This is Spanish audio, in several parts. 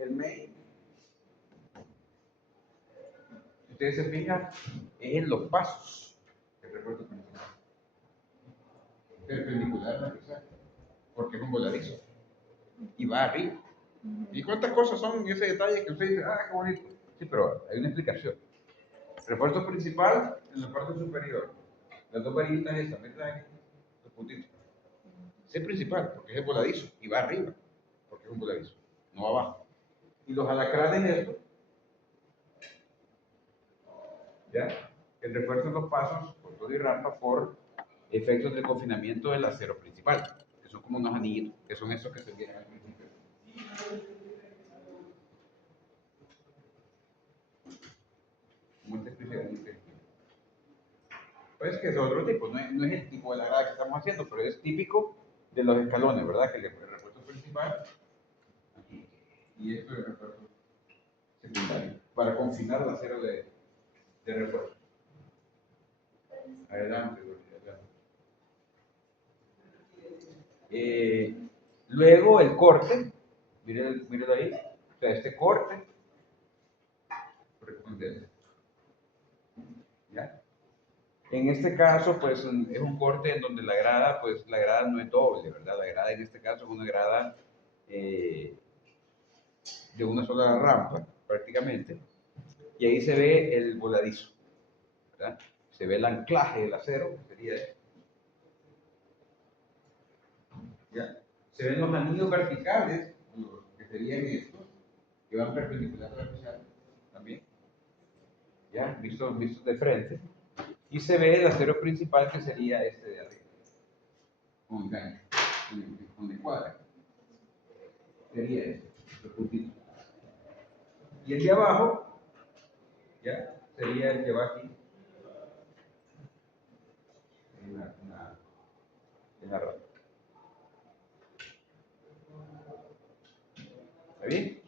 es el main. Si ustedes se fijan, es en los pasos el refuerzo principal. Perpendicular a la pizarra, porque es un voladizo y va arriba. ¿Y cuántas cosas son ese detalle que usted dice, ah, qué bonito? Sí, pero hay una explicación. Refuerzo principal en la parte superior. Las dos varillitas esas, ¿verdad? Los puntitos. Ese es principal, porque es el voladizo y va arriba, porque es un voladizo, no abajo. Y los alacranes estos, ¿ya? El refuerzo en los pasos, por todo y rampa, por efectos de confinamiento del acero principal, que son como unos anillitos, que son esos que se vienen al principio. Como esta especie de anillo. Pues que es otro tipo, no es el tipo de la grada que estamos haciendo, pero es típico de los escalones, ¿verdad? Que el refuerzo principal, aquí, y esto es el refuerzo secundario, para confinar el acero de refuerzo. Adelante, luego el corte, mírenlo ahí, o sea, este corte, ¿ya? En este caso, pues es un corte en donde la grada, pues la grada no es doble, ¿verdad? La grada en este caso es una grada de una sola rampa, prácticamente, y ahí se ve el voladizo, ¿verdad? Se ve el anclaje del acero, que sería esto. ¿Ya? Se ven los anillos verticales, que serían estos, que van perpendicular a la pizarra, también, ¿ya? Vistos de frente. Y se ve el acero principal, que sería este de arriba, con gancho, con el cuadra. Sería este, los puntitos. Y el de abajo, ¿ya? Sería el que va aquí, en la rama. ¿Está bien?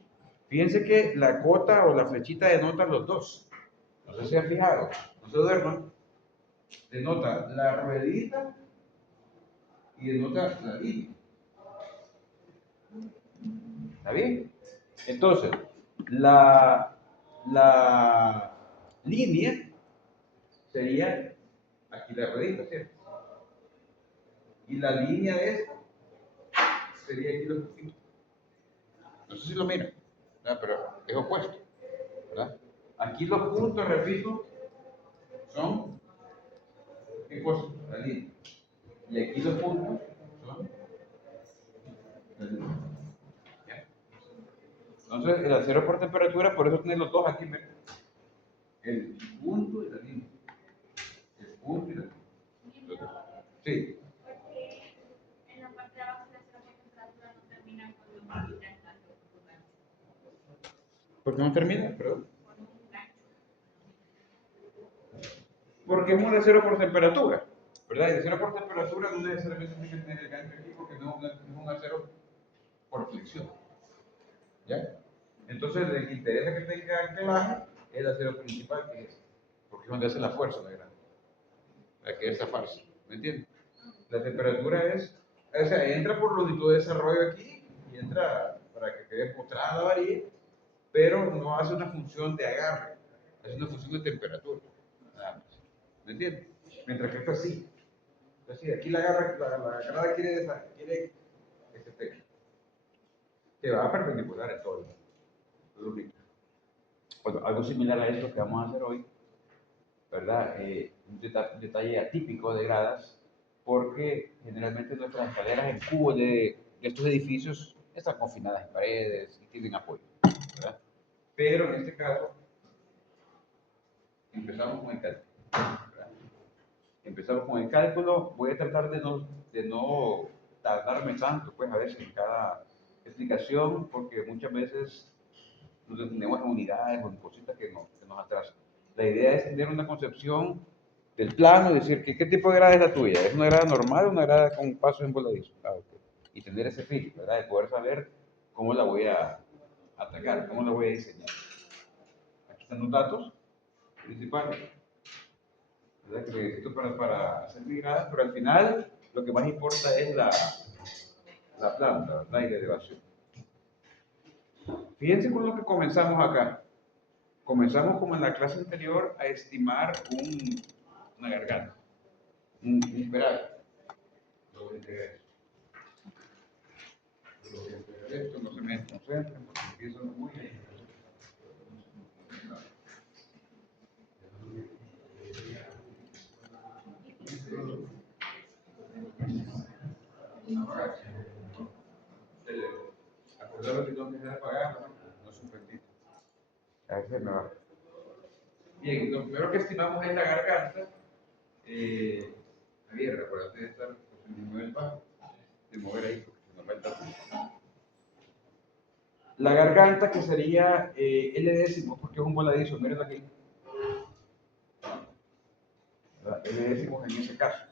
Fíjense que la cota o la flechita denota los dos. No sé si han fijado, no se duerman. Denota la ruedita y denota la línea. ¿Está bien? Entonces, la línea sería aquí la ruedita, ¿cierto? Y la línea de esta sería aquí los puntitos. No sé si lo miran, ¿verdad? Pero es opuesto, ¿verdad? Aquí los puntos, repito, son ¿qué cosa? La línea. Y aquí los puntos son la línea. ¿Ya? Entonces, el acero por temperatura, por eso tiene los dos aquí, ¿verdad? El punto y la línea. El punto y la línea. Sí. En la parte de abajo de la temperatura no termina con los militares. ¿Por qué no termina? Perdón. Porque es un acero por temperatura, ¿verdad? Y el acero por temperatura no necesariamente tiene que tener el gancho aquí porque no es un acero por flexión, ¿ya? Entonces, el que interesa que tenga anclaje es el acero principal, que es, porque es donde hace la fuerza la grande, la que es zafarse, ¿me entiendes? La temperatura es, o sea, entra por longitud de desarrollo aquí y entra para que quede postrada la varilla, pero no hace una función de agarre, hace una función de temperatura, nada más. ¿Me entiendes? Mientras que esto sí. Así, aquí la grada quiere que se pegue. Que va perpendicular en todo el ritmo. Bueno, algo similar a esto que vamos a hacer hoy, ¿verdad? Un detalle atípico de gradas, porque generalmente nuestras escaleras en cubos de estos edificios están confinadas en paredes y tienen apoyo, ¿verdad? Pero en este caso, empezamos con el cálculo. Empezamos con el cálculo. Voy a tratar de no tardarme tanto, pues a veces en cada explicación, porque muchas veces nos detenemos en unidades o en cositas que nos atrasan. La idea es tener una concepción del plano y decir que qué tipo de grada es la tuya. ¿Es una grada normal o una grada con pasos en voladizos? Okay. Y tener ese feeling, ¿verdad? De poder saber cómo la voy a atacar, cómo la voy a diseñar. Aquí están los datos principales, ¿verdad? Que necesito para hacer mi grada, pero al final lo que más importa es la planta, ¿verdad? Y la elevación. Fíjense con lo que comenzamos acá. Comenzamos como en la clase anterior a estimar una garganta, un peral. Lo voy a entregar esto. Lo voy a entregar esto, no se me desconcentren porque empiezo muy bien. Acordaros que tengo que dejar pagar, no es un pendiente. A veces me va. Bien, lo primero que estimamos es la garganta. Javier, recuérdate de estar en el bajo, de mover ahí, porque se nos va el tapón. La garganta que sería L décimo, porque es un voladizo, miren aquí. L décimo en ese caso.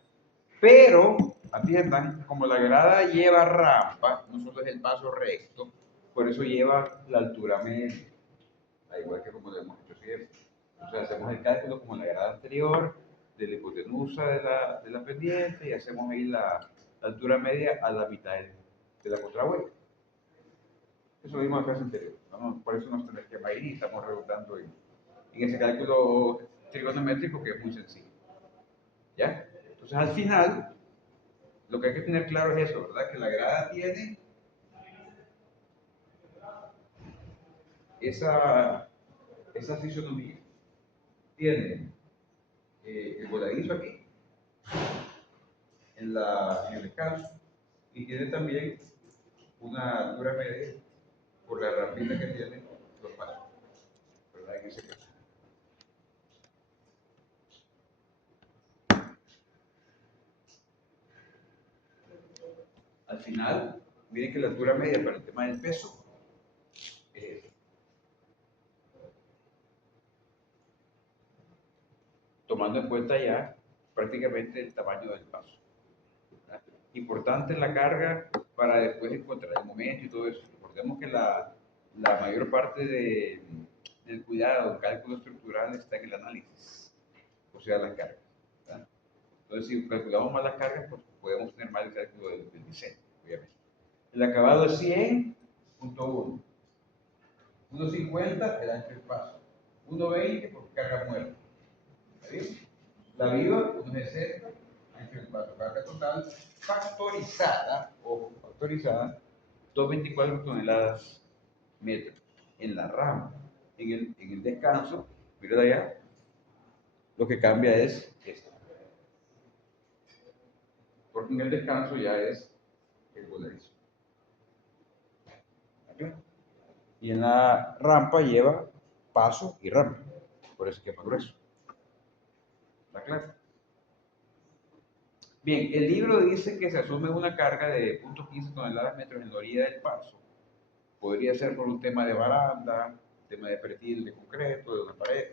Pero, atiendan, como la grada lleva rampa, no solo es el paso recto, por eso lleva la altura media, al igual que como lo hemos hecho siempre. Entonces hacemos el cálculo como en la grada anterior, de la hipotenusa de la pendiente, y hacemos ahí la altura media a la mitad de la contravuelta. Eso lo vimos en la clase anterior. ¿No? Por eso nos tenemos que ir y estamos redundando en ese cálculo trigonométrico que es muy sencillo. ¿Ya? Entonces al final, lo que hay que tener claro es eso, ¿verdad? Que la grada tiene esa fisonomía. Tiene el voladizo aquí, en el descanso, y tiene también una altura media por la rampita que tiene los pasos, ¿verdad? En ese caso. Al final, miren que la altura media para el tema del peso es tomando en cuenta ya prácticamente el tamaño del paso. ¿Verdad? Importante la carga para después encontrar el momento y todo eso. Recordemos que la mayor parte del cuidado, el cálculo estructural está en el análisis, o sea, las cargas. ¿Verdad? Entonces, si calculamos mal las cargas, pues podemos tener mal el cálculo del diseño, obviamente. El acabado es 100.1. 1.50 el ancho del paso. 1.20 porque carga muerta. ¿Está bien? La viva, 1.60, ancho del paso. Carga total factorizada, ojo, factorizada, 224 toneladas metro. En la rama, en el descanso, mira de allá, lo que cambia es esto. Porque en el descanso ya es el voladizo. Y en la rampa lleva paso y rampa. Por eso que es más grueso. ¿Está claro? Bien, el libro dice que se asume una carga de 0.15 toneladas metros en la orilla del paso. Podría ser por un tema de baranda, tema de perfil de concreto, de una pared.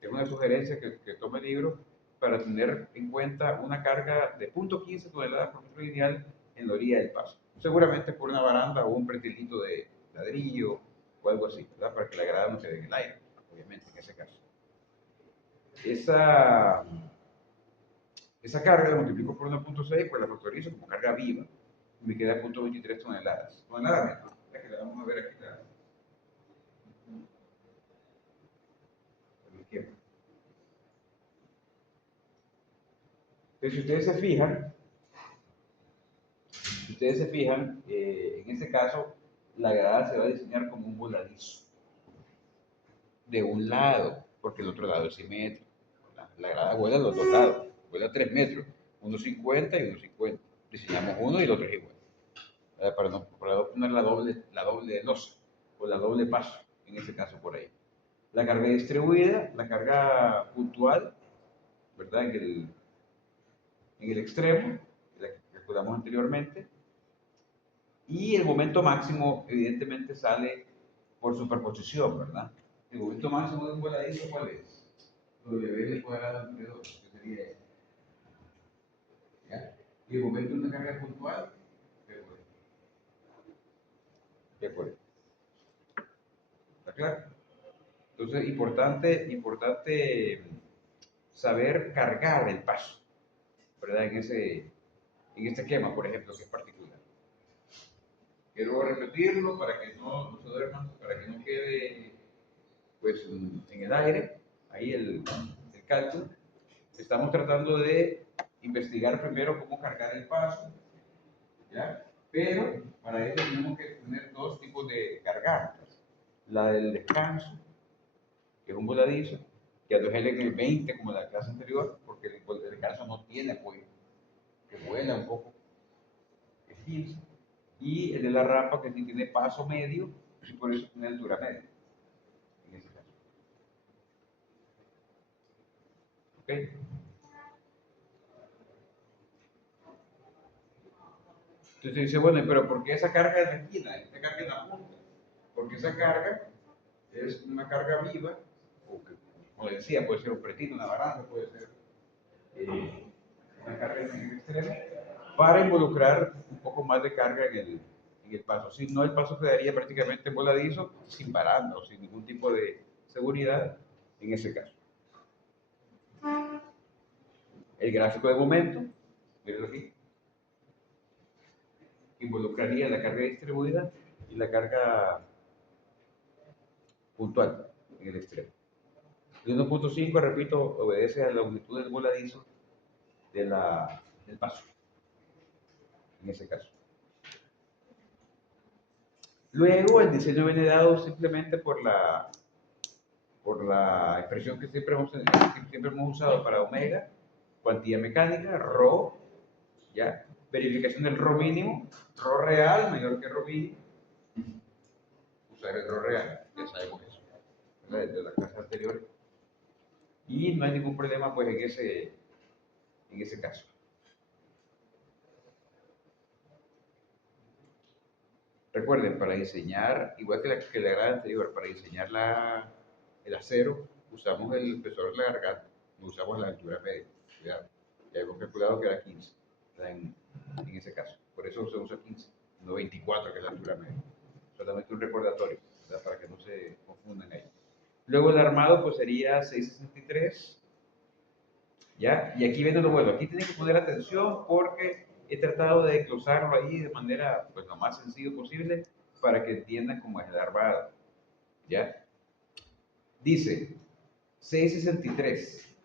Es una sugerencia que tome el libro para tener en cuenta una carga de 0.15 toneladas por metro lineal en la orilla del paso. Seguramente por una baranda o un pretilito de ladrillo o algo así, ¿verdad? Para que la grada no quede en el aire, obviamente, en ese caso. Esa carga la multiplico por 1.6, pues la factorizo como carga viva. Me queda 0.23 toneladas. Toneladas metros. La que la vamos a ver aquí. Entonces, si ustedes se fijan, en este caso, la grada se va a diseñar como un voladizo. De un lado, porque el otro lado es simétrico. La grada vuela a los dos lados, vuela 3 metros, 1.50 y 1.50. Diseñamos uno y el otro es igual. Para no poner la doble losa o la doble paso, en este caso por ahí. La carga distribuida, la carga puntual, ¿verdad? En el extremo, la que calculamos anteriormente. Y el momento máximo, evidentemente, sale por superposición, ¿verdad? El momento máximo de un voladizo, ¿cuál es? W al cuadrado entre 2, que sería este. ¿Ya? Y el momento de una carga puntual, ¿qué fue? ¿Está claro? Entonces, importante saber cargar el paso, ¿verdad? En este esquema, por ejemplo, que es particular. Quiero repetirlo para que no se duerman, para que no pues en el aire, ahí el cálculo. Estamos tratando de investigar primero cómo cargar el paso, ¿ya? Pero para eso tenemos que tener dos tipos de cargantes. La del descanso, que es un voladizo, que a en el 20 como la clase anterior, porque el descanso no tiene apoyo, que vuela un poco, es 15. Y el de la rampa, que sí tiene paso medio, y por eso tiene altura media, en ese caso. ¿Ok? Entonces dice, bueno, pero ¿por qué esa carga en la esquina? Esa carga en la punta. Porque esa carga es una carga viva, o que, como decía, puede ser un pretino, una balanza, puede ser una carga en el extremo, para involucrar un poco más de carga en el paso. Si no, el paso quedaría prácticamente voladizo, sin baranda o sin ningún tipo de seguridad en ese caso. El gráfico de momento, miren aquí, involucraría la carga distribuida y la carga puntual en el extremo. El 1.5, repito, obedece a la longitud del voladizo del paso, en ese caso. Luego, el diseño viene dado simplemente por la expresión que siempre hemos usado para omega, cuantía mecánica, ρ, ¿ya? Verificación del ρ mínimo, ρ real mayor que ρ mínimo, usar el ρ real, ya sabemos eso, ¿verdad? Desde la clase anterior. Y no hay ningún problema pues en ese caso. Recuerden, para diseñar, igual que la grada anterior, para diseñar el acero, usamos el espesor de la garganta, no usamos la altura media. Ya hemos calculado que era 15 en ese caso. Por eso se usa 15, no 24, que es la altura media. Solamente un recordatorio, ¿verdad? Para que no se confundan ahí. Luego el armado pues sería 663, ¿ya? Y aquí viene lo bueno, aquí tienen que poner atención porque he tratado de desglosarlo ahí de manera pues lo más sencillo posible para que entiendan cómo es el armado, ¿ya? Dice 663,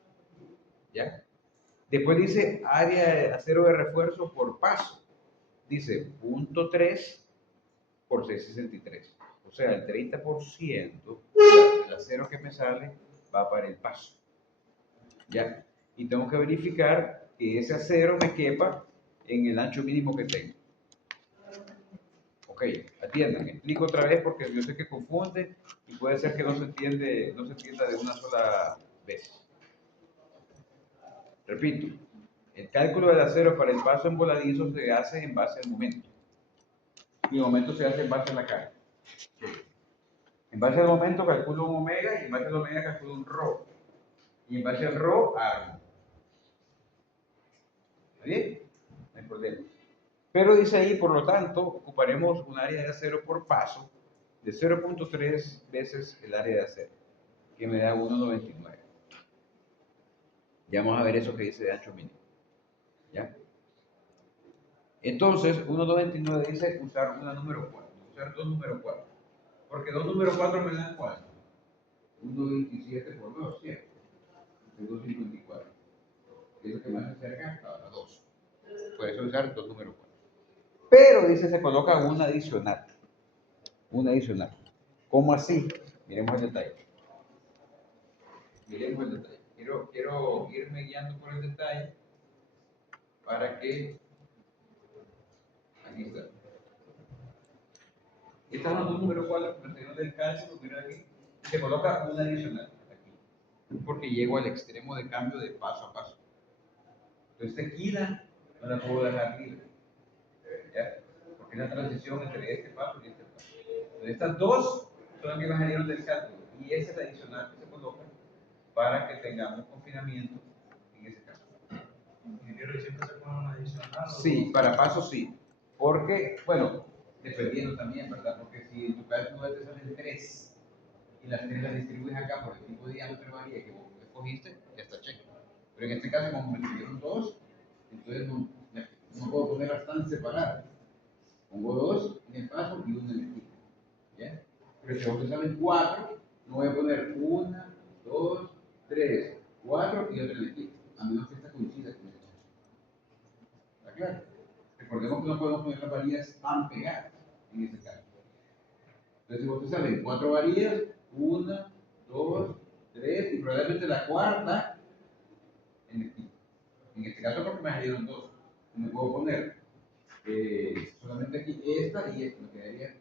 ¿ya? Después dice área de acero de refuerzo por paso, dice 0.3 por 663, o sea, el 30% del acero que me sale va para el paso, ¿ya? Y tengo que verificar que ese acero me quepa en el ancho mínimo que tengo. Ok, atiendan, explico otra vez porque yo sé que confunde y puede ser que no se entienda de una sola vez. Repito, el cálculo del acero para el paso en voladizo se hace en base al momento. Y el momento se hace en base a la carga. En base al momento calculo un omega y en base al omega calculo un rho. Y en base al rho armo. ¿Está bien? No hay problema. Pero dice ahí, por lo tanto, ocuparemos un área de acero por paso de 0.3 veces el área de acero, que me da 1.99. Ya vamos a ver eso que dice de ancho mínimo. ¿Ya? Entonces, 1.99 dice usar una número 4, usar dos número 4. Porque dos número 4 me dan cuánto? 1.27 por 2, ¿cierto? 2.54. Es lo que más se acerca a 2. Por eso usar dos número 4. Pero dice se coloca una adicional. Una adicional. ¿Cómo así? Miremos el detalle. Miremos el detalle. Quiero irme guiando por el detalle para que. Aquí está. Esta es la número 4, pero del cálculo, mira aquí. Se coloca una adicional aquí. Porque llego al extremo de cambio de paso a paso. Entonces, esta esquina no la puedo dejar libre. ¿Ya? Porque es la transición entre este paso y este paso. Entonces, estas dos son las que me salieron del cálculo. Y esa es la adicional que se coloca para que tengamos confinamiento en ese caso. Ingeniero, ¿y siempre se pone una adicional? Sí, para pasos sí. Porque, bueno, dependiendo también, ¿verdad? Porque si en tu cálculo te salen 3 y las 3 las distribuyes acá por el tipo de diámetro de varilla que vos escogiste, ya está cheque. Pero en este caso, como me escribieron 2, entonces no puedo poner las tan separadas. Pongo 2 en el paso y 1 en el tipo. ¿Ya? Pero si vos te salen 4, No voy a poner 1, 2, 3, 4 y otra en la esquina, a menos que esta coincida con esta. ¿Está claro? Recordemos que no podemos poner las varillas tan pegadas en este caso. Entonces, si vos te salen 4 varillas, 1, 2, 3 y probablemente la cuarta en la esquina. En este caso, porque me salieron 2. Me puedo poner solamente aquí esta y esta, me quedaría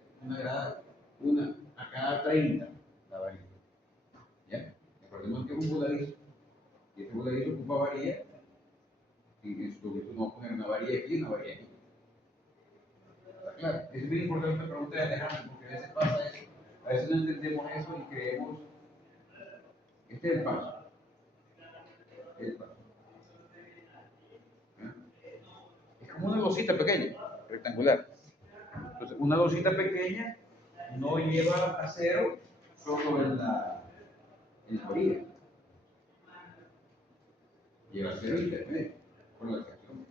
una a cada 30 la varilla. ¿Ya? Recordemos que es un voladizo. Y este voladizo ocupa varilla. Y en su momento no vamos a poner una varilla aquí y una varilla aquí. ¿Está claro? Es muy importante la pregunta de Alejandro, porque a veces pasa eso. A veces no entendemos eso y creemos. Este es el paso. El paso. ¿Ah? Es como una dosita pequeña, rectangular. Entonces, una dosita pequeña no lleva acero solo en la orilla. Lleva acero intermedio, por la sección.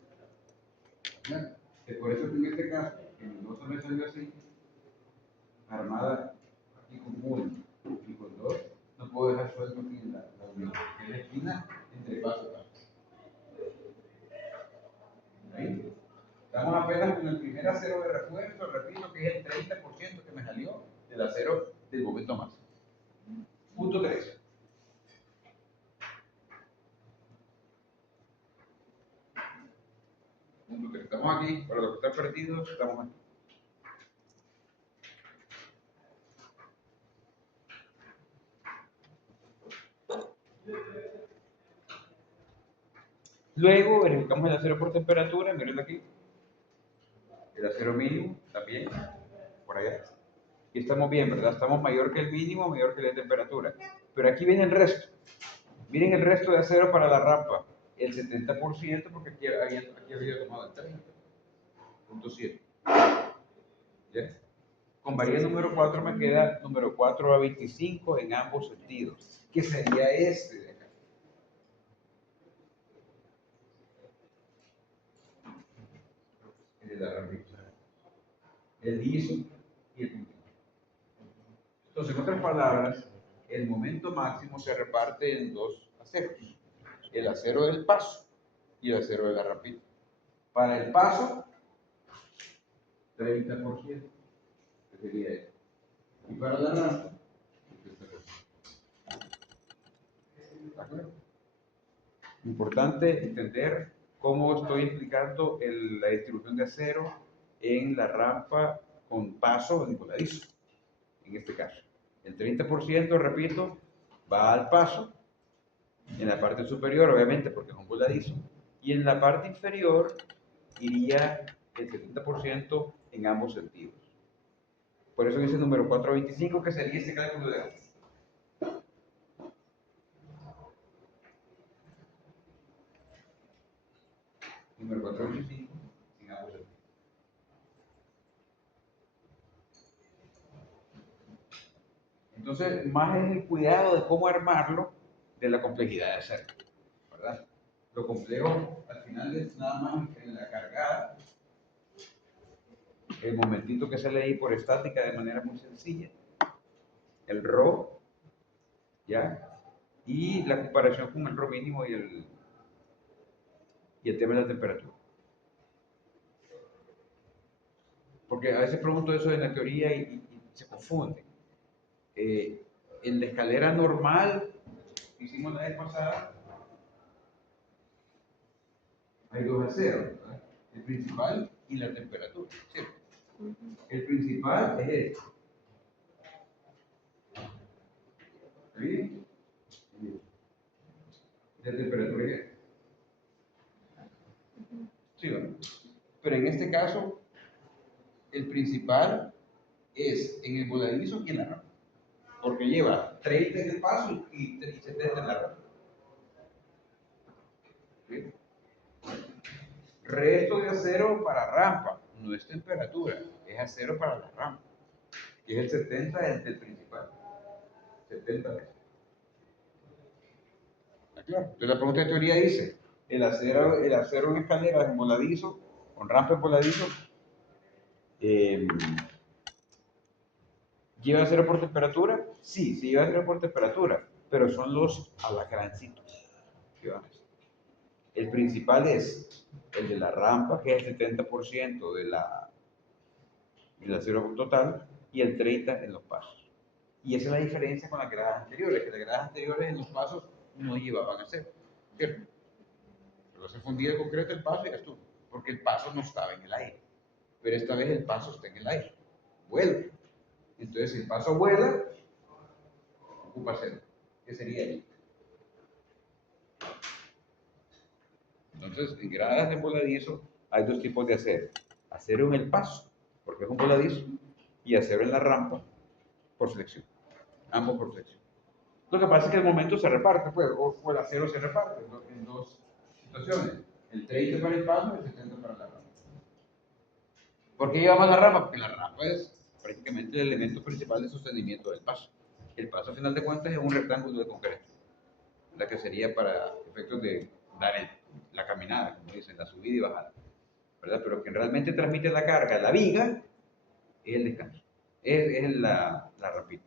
Claro. Por eso que en este caso, que mi losa me salió así, armada aquí con 1 y con 2, no puedo dejar suelto aquí en la unión, que es la esquina entre paso y paso. ¿Ahí? Estamos apenas con el primer acero de refuerzo, repito, que es el 30% que me salió del acero del momento máximo. Punto 3. Punto 3. Estamos aquí, para los que están perdidos, estamos aquí. Luego verificamos el acero por temperatura, miren aquí. El acero mínimo también, por allá. Y estamos bien, ¿verdad? Estamos mayor que el mínimo, mayor que la temperatura. Pero aquí viene el resto. Miren el resto de acero para la rampa. El 70%, porque aquí había tomado el 30.7. ¿Ya? Con varilla número 4 me queda número 4 a 25 en ambos sentidos. ¿Qué sería este de acá? El de la rampita. El ISO y el punto. Entonces, en otras palabras, el momento máximo se reparte en 2 aceros. El acero del paso y el acero de la rampita. Para el paso, 30%, que sería esto. Y para la rampa, 70%. ¿Está claro? Importante entender cómo estoy explicando la distribución de acero en la rampa con paso en voladizo. En este caso, el 30%, repito, va al paso, en la parte superior, obviamente, porque es un voladizo, y en la parte inferior iría el 70% en ambos sentidos. Por eso dice el número 425, que sería este cálculo de ambos. Número 425 en ambos sentidos. Entonces, más es el cuidado de cómo armarlo de la complejidad de hacerlo, ¿verdad? Lo complejo al final es nada más en la cargada, el momentito que sale ahí por estática de manera muy sencilla, el RO, ¿ya? Y la comparación con el RO mínimo y el tema de la temperatura. Porque a veces pregunto eso en la teoría y se confunde. En la escalera normal que hicimos la vez pasada, hay 2 aceros, ¿verdad? El principal y la temperatura, ¿cierto? El principal es este. ¿Está bien? La temperatura es esta. Sí, ¿verdad? Pero en este caso, el principal es en el voladizo y en la rampa. Porque lleva 30 en el paso y 70 en la rampa. ¿Sí? Resto de acero para rampa, no es temperatura, es acero para la rampa. Y es el 70 del principal. 70 veces. ¿Está claro? Entonces la pregunta de teoría dice, el acero en escaleras en voladizo, con rampa en voladizo, ¿Lleva cero por temperatura? Sí, sí lleva cero por temperatura, pero son los alacrancitos que van a hacer. El principal es el de la rampa, que es el 70% del acero total, y el 30% en los pasos. Y esa es la diferencia con las gradas anteriores, que las gradas anteriores en los pasos no llevaban acero, ¿cierto? Pero se fundía el concreto el paso y ya estuvo, porque el paso no estaba en el aire. Pero esta vez el paso está en el aire, vuela. Entonces, si el paso vuela, ocupa acero. ¿Qué sería ahí? Entonces, en gradas de voladizo hay dos tipos de acero. Acero en el paso, porque es un voladizo, y acero en la rampa, por flexión. Ambos por flexión. Lo que pasa es que el momento se reparte, pues, o el acero se reparte en dos situaciones. El 30 para el paso y el 70 para la rampa. ¿Por qué llevamos la rampa? Porque la rampa es prácticamente el elemento principal de sostenimiento del paso. El paso, a final de cuentas, es un rectángulo de concreto, la que sería para efectos de dar la caminada, como dicen, la subida y bajada, ¿verdad? Pero quien realmente transmite la carga, la viga, es el descanso, es la rampita.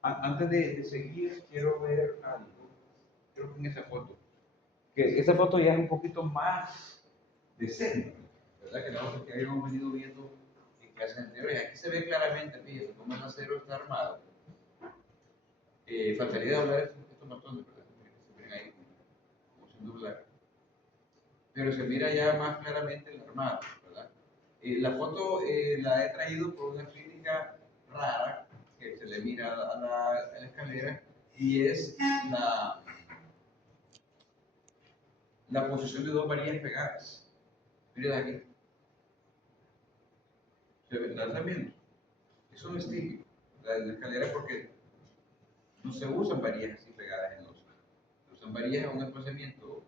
Antes de seguir, quiero ver algo, creo que en esa foto, que esa foto ya es un poquito más de centro, ¿verdad? Que la otra que habíamos venido viendo en clases anteriores. Aquí se ve claramente, fíjense, cómo el acero está armado. Faltaría doblar estos botones, ¿verdad? Se ven ahí como sin doblar. Pero se mira ya más claramente el armado, ¿verdad? La foto la he traído por una crítica rara que se le mira a la escalera y es la posición de dos varillas pegadas. Miren aquí. ¿La están viendo? Eso no es típico. La escalera porque no se usan varillas así pegadas en los. Se usan varillas a un desplazamiento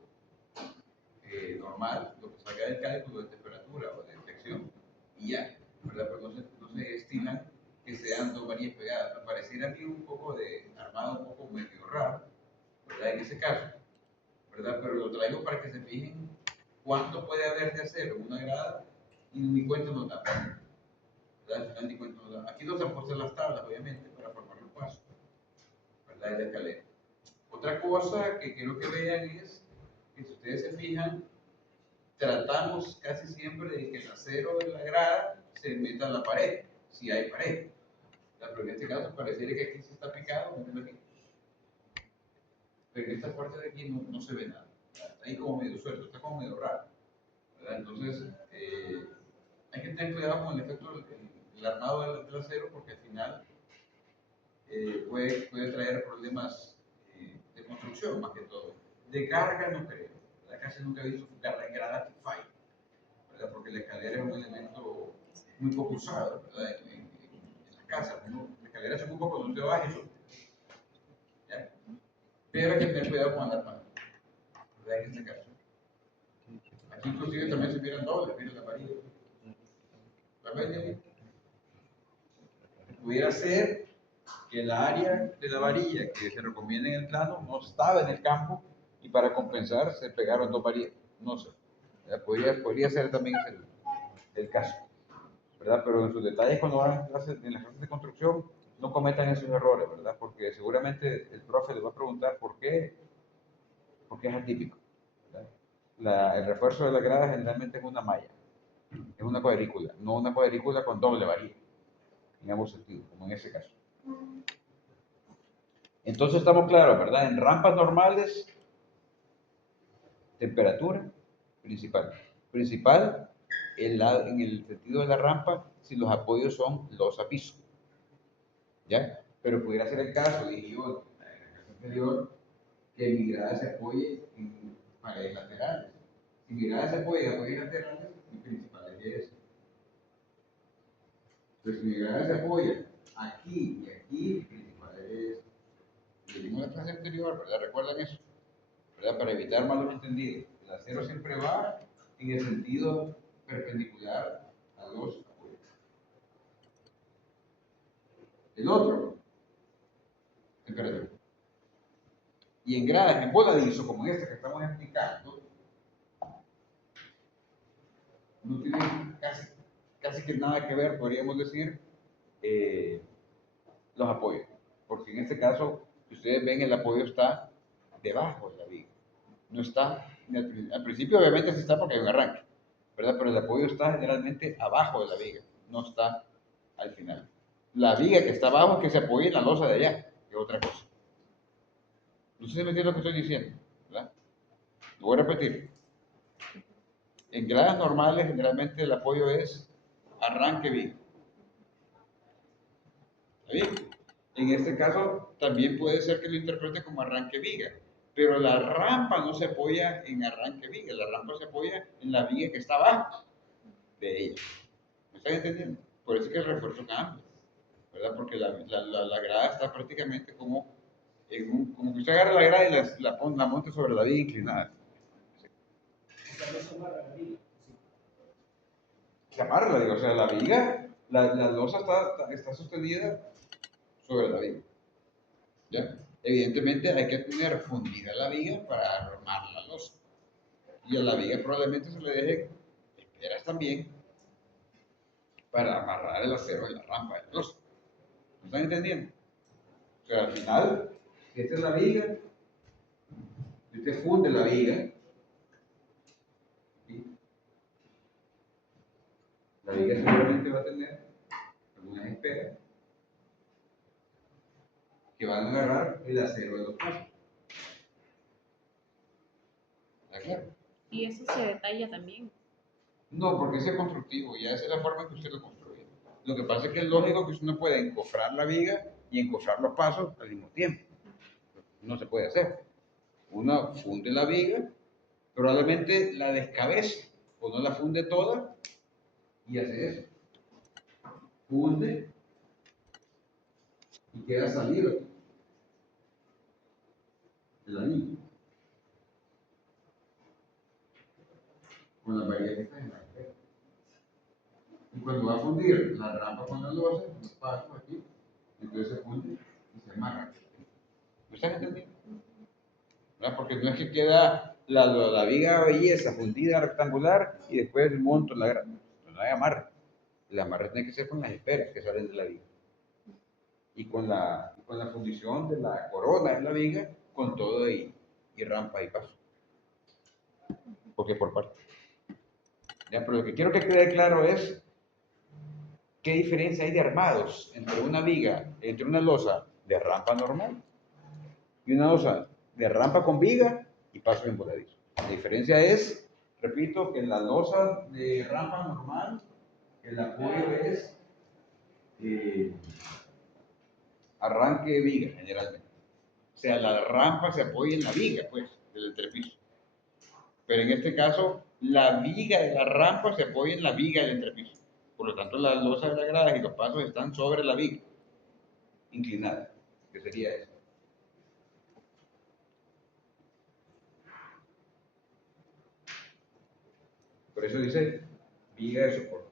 normal, lo que salga del cálculo de temperatura o de inflexión, y ya, ¿verdad? Pues no se estiman que sean dos varillas pegadas. Me pareciera a mí un poco de armado, un poco medio raro, ¿verdad? En ese caso, ¿verdad? Pero lo traigo para que se fijen cuánto puede haber de acero en una grada y ni cuenta nos da, ¿verdad? Al final ni cuenta nos da. Aquí no se han puesto las tablas, obviamente, para formar los pasos, ¿verdad? De la escalera. Otra cosa que quiero que vean es que si ustedes se fijan, tratamos casi siempre de que el acero de la grada se meta a la pared, si hay pared. Pero en este caso pareciera que aquí se está picado, aquí. Pero en esta parte de aquí no se ve nada. Está ahí como medio suelto, está como medio raro, ¿verdad? Entonces, hay que tener cuidado con el efecto del armado del acero porque al final puede traer problemas de construcción más que todo. De carga no creo. Casi nunca he visto gradas que fallen, ¿verdad? Porque la escalera es un elemento muy poco usado, ¿verdad? En las casas, ¿no? La escalera se ocupa cuando usted baja y sube, ¿ya? Pero hay que tener cuidado con el armado, ¿verdad? En este caso. Aquí inclusive también se miran dobles, miren la varilla. ¿La ven? Pudiera ser que el área de la varilla que se recomienda en el plano no estaba en el campo y para compensar se pegaron dos varillas. No sé. Podría ser también el caso, ¿verdad? Pero en sus detalles cuando van en las clases de construcción no cometan esos errores, ¿verdad? Porque seguramente el profe les va a preguntar porque es atípico, ¿verdad? El refuerzo de la grada generalmente es una malla, es una cuadrícula, no una cuadrícula con doble varilla, en ambos sentidos, como en ese caso. Entonces estamos claros, ¿verdad? En rampas normales, temperatura principal. Principal en el sentido de la rampa si los apoyos son losa piso. ¿Ya? Pero pudiera ser el caso, dije yo, en la clase anterior, que mi grada se apoye en paredes laterales. Si mi grada se apoya en paredes laterales, mi principal es eso. Entonces, si mi grada se apoya aquí y aquí, mi principal es eso. Y vimos la clase anterior, ¿verdad? ¿Recuerdan eso? ¿Verdad? Para evitar malos entendidos. El acero siempre va en el sentido perpendicular a los apoyos. El otro, temperatura. Y en gradas, en voladizo, como esta que estamos explicando, no tiene casi que nada que ver, podríamos decir, los apoyos. Porque en este caso, si ustedes ven, el apoyo está debajo de la viga. No está, al principio obviamente sí está porque hay un arranque, ¿verdad? Pero el apoyo está generalmente abajo de la viga, no está al final. La viga que está abajo es que se apoya en la losa de allá, que es otra cosa. No sé si me entiende lo que estoy diciendo, ¿verdad? Lo voy a repetir. En gradas normales generalmente el apoyo es arranque viga. ¿Está bien? En este caso también puede ser que lo interprete como arranque viga, pero la rampa no se apoya en arranque viga, la rampa se apoya en la viga que está abajo de ella. ¿Me están entendiendo? Por eso es que el refuerzo cambia, ¿verdad? Porque la grada está prácticamente como, como que usted agarra la grada y la monte sobre la viga inclinada. Se amarra, digo, o sea, la viga, la losa está sostenida sobre la viga. ¿Ya? Evidentemente hay que tener fundida la viga para armar la losa. Y a la viga probablemente se le deje esperas también para amarrar el acero en la rampa de la losa. ¿Me están entendiendo? O sea, al final, si esta es la viga, y usted funde la viga, ¿sí? La viga seguramente va a tener algunas esperas que van a agarrar el acero de los pasos. ¿Está claro? Y eso se detalla también. No, porque ese es constructivo, ya esa es la forma en que usted lo construye. Lo que pasa es que es lógico que usted no puede encofrar la viga y encofrar los pasos al mismo tiempo. No se puede hacer. Uno funde la viga, probablemente la descabece o no la funde toda y hace eso. Funde y queda salido de la línea. Con las varillas que están en la carpeta. Y cuando va a fundir la rampa con la losa, los pasos aquí, entonces se funde y se amarra. ¿Me están entendiendo? ¿Verdad? Porque no es que queda la viga belleza fundida rectangular y después monto la grada. No hay amarre. El amarre tiene que ser con las esperas que salen de la viga. Y con la fundición de la corona de la viga, con todo y rampa y paso. Porque por parte. ¿Ya? Pero lo que quiero que quede claro es qué diferencia hay de armados entre una viga, entre una losa de rampa normal y una losa de rampa con viga y paso en voladizo. La diferencia es, repito, que en la losa de rampa normal el apoyo es arranque de viga generalmente. O sea, la rampa se apoya en la viga, pues, del entrepiso. Pero en este caso, la viga de la rampa se apoya en la viga del entrepiso. Por lo tanto, las losas de las gradas y los pasos están sobre la viga, inclinada, que sería eso. Por eso dice viga de soporte.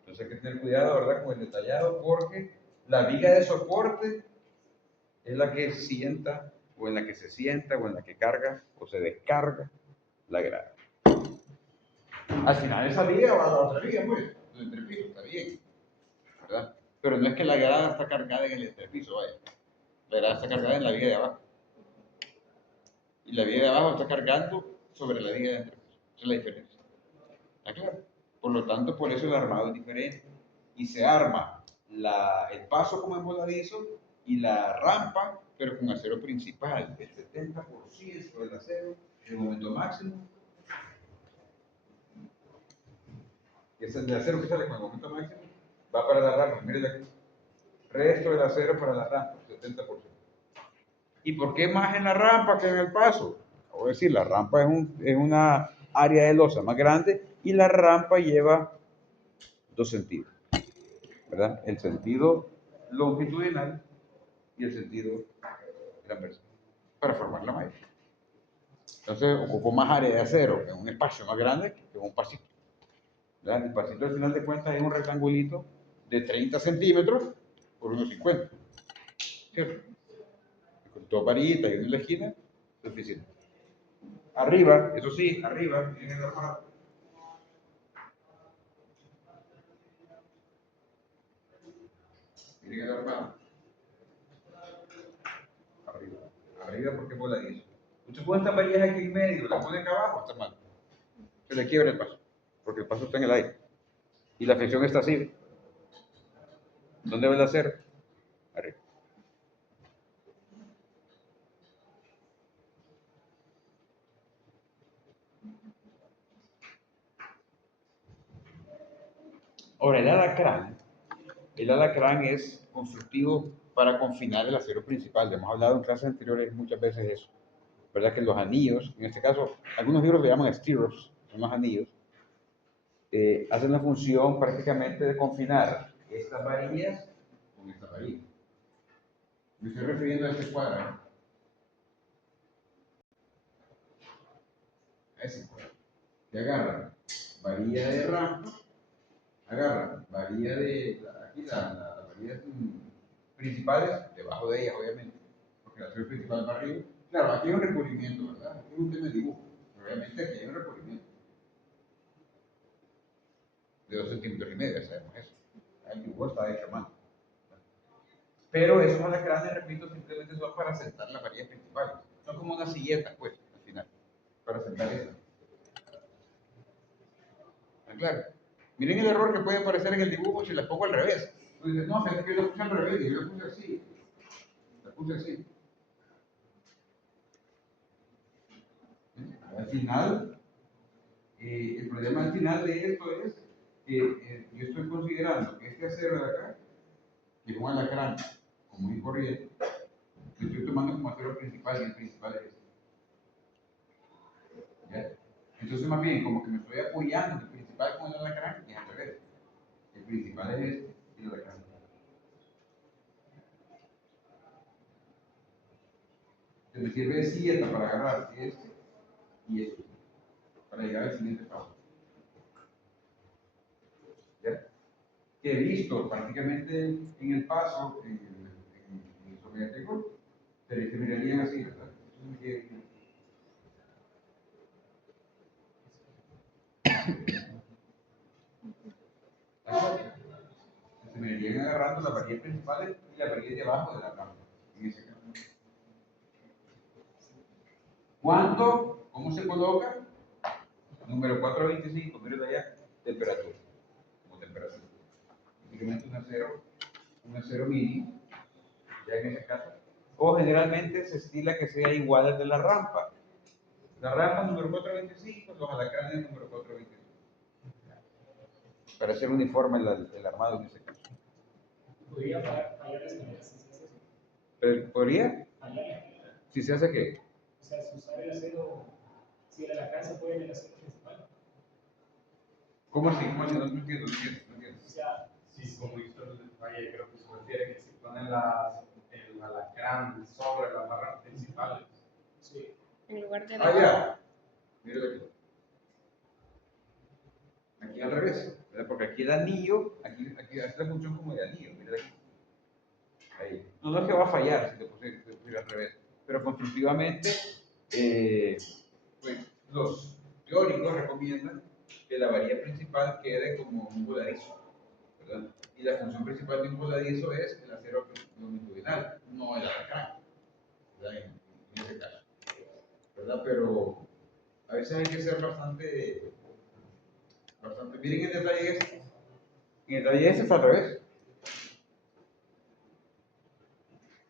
Entonces hay que tener cuidado, ¿verdad?, con el detallado, porque la viga de soporte es la que sienta, o en la que se sienta, o en la que carga, o se descarga la grada. Al final esa viga va a la otra viga, pues, el entrepiso, está bien, ¿verdad? Pero no es que la grada está cargada en el entrepiso, vaya. La grada está cargada en la viga de abajo. Y la viga de abajo está cargando sobre la viga de entrepiso. Esa es la diferencia. ¿Está claro? Por lo tanto, por eso el armado es diferente. Y se arma el paso como en voladizo y la rampa, pero con acero principal. El 70% del acero en el momento máximo. Que es el de acero que sale con el momento máximo, va para la rampa. Miren aquí. Resto del acero para la rampa, 70%. ¿Y por qué más en la rampa que en el paso? Voy a decir, la rampa es una área de losa más grande y la rampa lleva dos sentidos, ¿verdad? El sentido longitudinal y el sentido transversal para formar la malla. Entonces ocupo más área de acero en un espacio más grande que en un pasito. ¿Verdad? El pasito al final de cuentas es un rectangulito de 30 centímetros por unos 50. ¿Cierto? Con dos varillitas y una en la esquina, suficiente. Arriba, eso sí, arriba, miren el armado. Miren el armado. Arriba. Arriba porque es voladizo. Usted pone estas varillas aquí en medio, la pone acá abajo, está mal. Se le quiebra el paso, porque el paso está en el aire. Y la fricción está así. ¿Dónde va el acero? Arriba. Ahora, el alacrán es constructivo para confinar el acero principal. Hemos hablado en clases anteriores muchas veces de eso. ¿Verdad? Que los anillos, en este caso, algunos libros le llaman stirrups, son los anillos, hacen la función prácticamente de confinar estas varillas con esta varilla. Me estoy refiriendo a este cuadro, ¿no? A ese cuadro. Que agarra varilla de rampa, agarra varilla de, aquí las varillas principales, debajo de ellas obviamente, porque el acero principal va arriba. Claro, aquí hay un recubrimiento, ¿verdad? Aquí es un tema de dibujo. Obviamente aquí hay un recubrimiento de 2,5 centímetros, sabemos eso. El dibujo está hecho a mano. Pero esos alacranes, repito, simplemente son para sentar las varillas principales. Son como unas silletas, pues, al final, para sentar esas. ¿Está claro? Miren el error que puede aparecer en el dibujo si las pongo al revés. Tú dices, no, fíjate que yo la puse al revés y yo la puse así. La puse así. Al final, el problema al final de esto es que yo estoy considerando que este acero de acá, que es un alacrán común y corriente, lo estoy tomando como acero principal y el principal es este. ¿Ya? Entonces, más bien, como que me estoy apoyando en el principal con el alacrán y al revés. El principal es este y el alacrán. Se me sirve de silleta para agarrar este y este, para llegar al siguiente paso. ¿Ya? Que he visto prácticamente en el paso, en el soviético, se mirarían así, ¿verdad? Se me irían agarrando las varillas principales y las varillas de abajo de la rampa, en ese caso. ¿Cuánto? ¿Cómo se coloca? Número 425, mire de allá, temperatura, como temperatura. Prácticamente un acero mínimo, ya en ese caso. O generalmente se estila que sea igual al de la rampa. La rampa número 425, los alacranes número 425. Para hacer uniforme el armado en ese caso. Podría fallar las maneras si se hace eso. ¿Pero podría? Fallar. Si se hace qué? O sea, si usar el acero, si el alacrán se puede en el acero principal. ¿Cómo así? ¿Cómo así? No entiendo, no entiendo, no entiendo. O sea, Sí, como hizo el detalle, creo que se refiere que si ponen el alacrán sobre las barras principales. sí. En lugar de Ah, ya. Mira aquí. Aquí al revés, ¿verdad? Porque aquí el anillo, aquí hace la función como de anillo, mira aquí. Ahí. No, no es que va a fallar si te pusiera al revés, pero constructivamente, pues los teóricos recomiendan que la varilla principal quede como un voladizo, ¿verdad? Y la función principal de un voladizo es el acero longitudinal, no el alacrán, ¿verdad? En ese caso, ¿verdad? Pero a veces hay que ser bastante. Miren el detalle este. En el detalle este está al revés,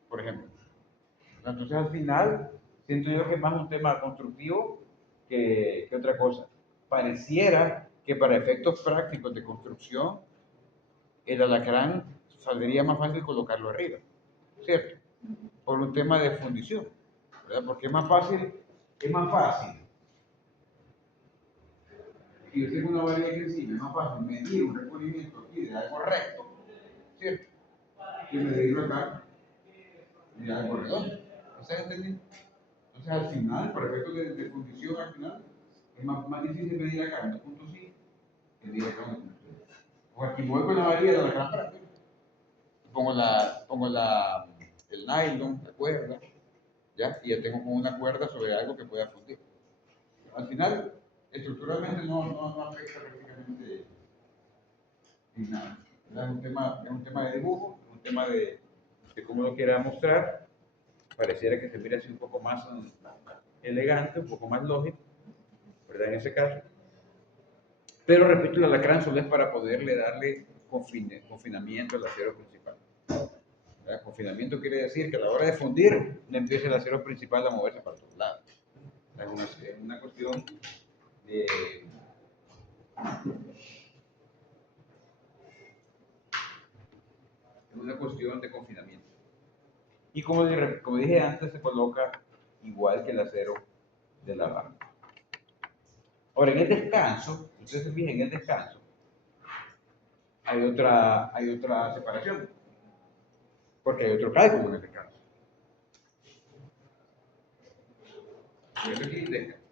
por ejemplo. Entonces al final, siento yo que es más un tema constructivo que otra cosa. Pareciera que para efectos prácticos de construcción, el alacrán saldría más fácil colocarlo arriba, ¿cierto? Por un tema de fundición, ¿verdad? Porque es más fácil. Si yo tengo una varilla aquí encima, es más fácil medir un recubrimiento aquí de algo recto, ¿cierto? Que medirlo acá de algo redondo. ¿Estás entendiendo? Entonces al final, por efectos de fundición al final, es más difícil medir acá en 2.5 que medir acá en 2.5. O aquí voy con la varilla de la gran para aquí. Pongo el nylon, la cuerda, ¿ya? Y ya tengo como una cuerda sobre algo que pueda fundir. Al final, estructuralmente no afecta prácticamente en nada. Es un tema de dibujo, tema de cómo lo quiera mostrar, pareciera que se mira así un poco más elegante, un poco más lógico, ¿verdad? En ese caso. Pero repito, el alacrán solo es para poderle darle confinamiento al acero principal. ¿Verdad? Confinamiento quiere decir que a la hora de fundir, le empieza el acero principal a moverse para todos lados. Es una cuestión de... Es una cuestión de confinamiento. Y como dije antes, se coloca igual que el acero de la rampa. Ahora, en el descanso, si ustedes se fijan, en el descanso, hay otra separación, porque hay otro cálculo en el descanso.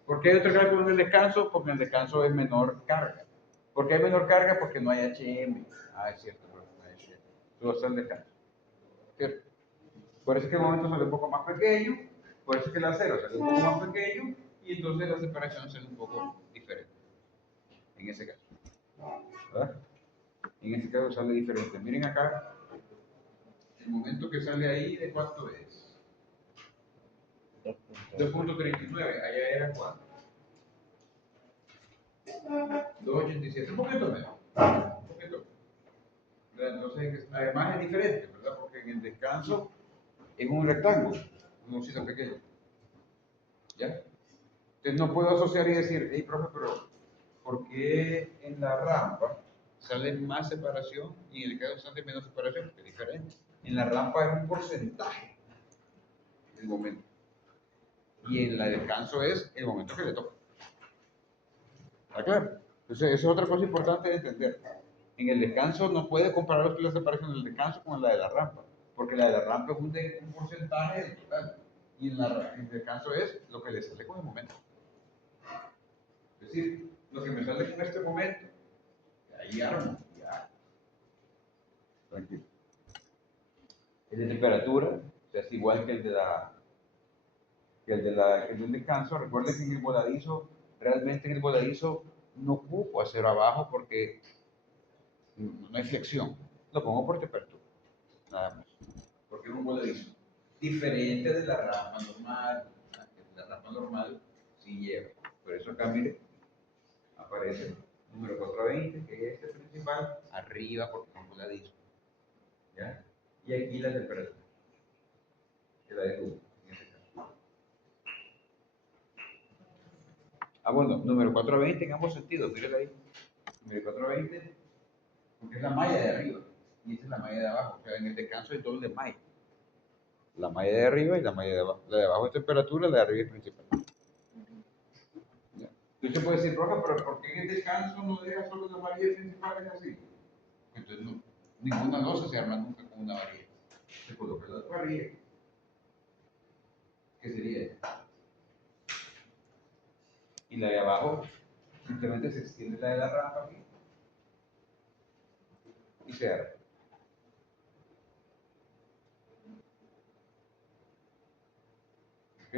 ¿Por qué hay otro cálculo en el descanso? Porque en el descanso es menor carga. ¿Por qué hay menor carga? Porque no hay HM. Ah, es cierto, pero no hay HM. Todo está en el descanso. ¿Cierto? Por eso es que el momento sale un poco más pequeño, por eso es que el acero sale un poco más pequeño, y entonces la separación sale un poco diferente. En ese caso. ¿Verdad? En este caso sale diferente. Miren acá, el momento que sale ahí, ¿de cuánto es? 2.39, allá era cuánto? 2.87, un poquito menos. Un poquito. Entonces, además es diferente, ¿verdad? Porque en el descanso es un rectángulo, una bolsita pequeña. ¿Ya? Entonces no puedo asociar y decir, hey, profe, pero ¿por qué en la rampa sale más separación y en el caso sale menos separación? Porque es diferente. En la rampa es un porcentaje del momento. Y en la descanso es el momento que le toca. ¿Está claro? Entonces, esa es otra cosa importante de entender. En el descanso no puede comparar usted la separación del descanso con la de la rampa, porque la de la rampa es un porcentaje del total. Y en el descanso es lo que le sale con el momento. Es decir, lo que me sale con este momento, ahí armo, ya. Tranquilo. El de temperatura, o sea, es igual que el del descanso. Recuerden que en el voladizo, realmente en el voladizo no ocupo hacer abajo porque no hay flexión. Lo pongo por temperatura, nada más. Porque es un voladizo. Diferente de la rampa normal. La rampa normal sí lleva. Por eso acá, mire, aparece el número 420, que es este principal, arriba porque es un voladizo. ¿Ya? Y aquí la temperatura, que la de luz, en este caso. Ah, bueno, número 420 en ambos sentidos, mírenla ahí. Número 420, porque es la malla de arriba, y esa es la malla de abajo. O sea, en el descanso hay doble malla. La malla de arriba y la malla de abajo. La de abajo es temperatura, la de arriba es principal. ¿Ya? Entonces puede decir, profe, pero ¿por qué en el descanso no deja solo las varillas principales así? Entonces no, ninguna losa se arma nunca con una varilla. Se coloca las varillas. ¿Qué sería esta? Y la de abajo simplemente se extiende la de la rampa aquí y se arma. ¿Ok?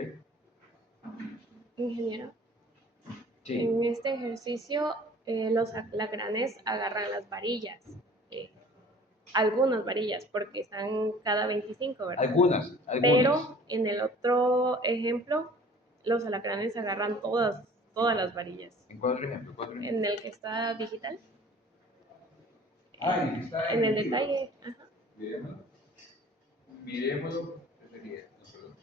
Ingeniero, Sí. en este ejercicio los alacranes agarran las varillas, eh, algunas varillas, porque están cada 25, ¿verdad? Algunas. Pero en el otro ejemplo, los alacranes agarran todas las varillas. ¿En cuál otro ejemplo? ¿Cuál otro ejemplo? En el que está digital, Ah, en el que está en el libro. detalle. Ajá. Miremoslo. Miremoslo. ¿Qué sería? No, perdón.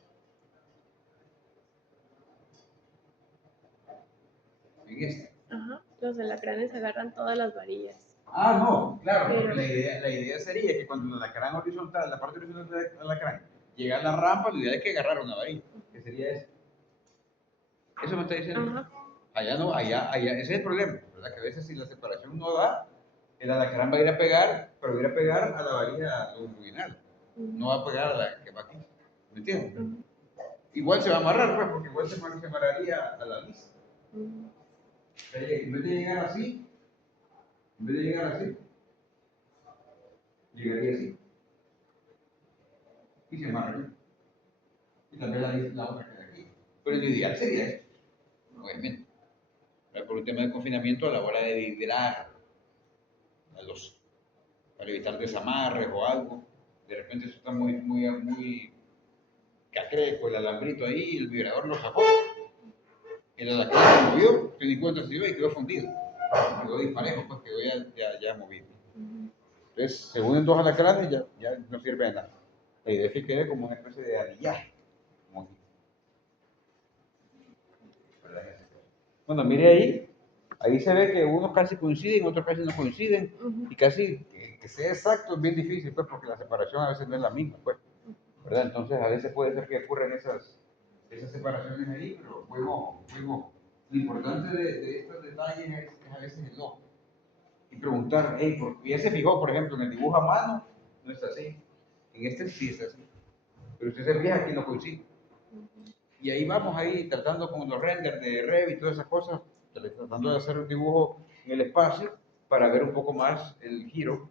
En este. Ajá. Los alacranes agarran todas las varillas. Ah, no, claro, Pero- porque la idea sería que cuando el alacrán horizontal, la parte horizontal del alacrán, llega a la rampa, la idea es que agarrar una varilla, que sería eso. ¿Eso me está diciendo? Ajá. Allá no, allá, ese es el problema, ¿verdad? Que a veces si la separación no da, el alacrán va a ir a pegar, pero va a ir a pegar a la varilla longitudinal, no va a pegar a la que va aquí, ¿me entiendes? Ujú. Igual se va a amarrar, pues, porque igual se amarraría a la lista. Ujú. O sea, en vez de llegar así, llegaría así. Y se amarra aquí. Y también la otra queda aquí. Pero lo ideal sería esto, obviamente. Por un tema de confinamiento a la hora de vibrar a los, para evitar desamarres o algo, de repente eso está muy cacreco, el alambrito ahí, el vibrador lo sacó, el alacrán se movió, te di cuenta se iba y quedó fundido, quedó disparejo, pues quedó ya movido. Entonces, se unen dos alacranes ya no sirve de nada. La idea es que quede como una especie de anillaje. Como aquí. ¿Verdad? Bueno, mire ahí se ve que unos casi coinciden, otros casi no coinciden, y casi que sea exacto es bien difícil, pues, porque la separación a veces no es la misma, pues, ¿verdad? Entonces, a veces puede ser que ocurran esas separaciones ahí, pero fuimos. Lo importante de estos detalles es a veces el ojo. Y preguntar, hey, ya se fijó, por ejemplo, en el dibujo a mano, no está así. En este sí está así. Pero usted se fija, aquí no coincide. Y ahí vamos ahí tratando con los renders de Revit y todas esas cosas, tratando de hacer un dibujo en el espacio para ver un poco más el giro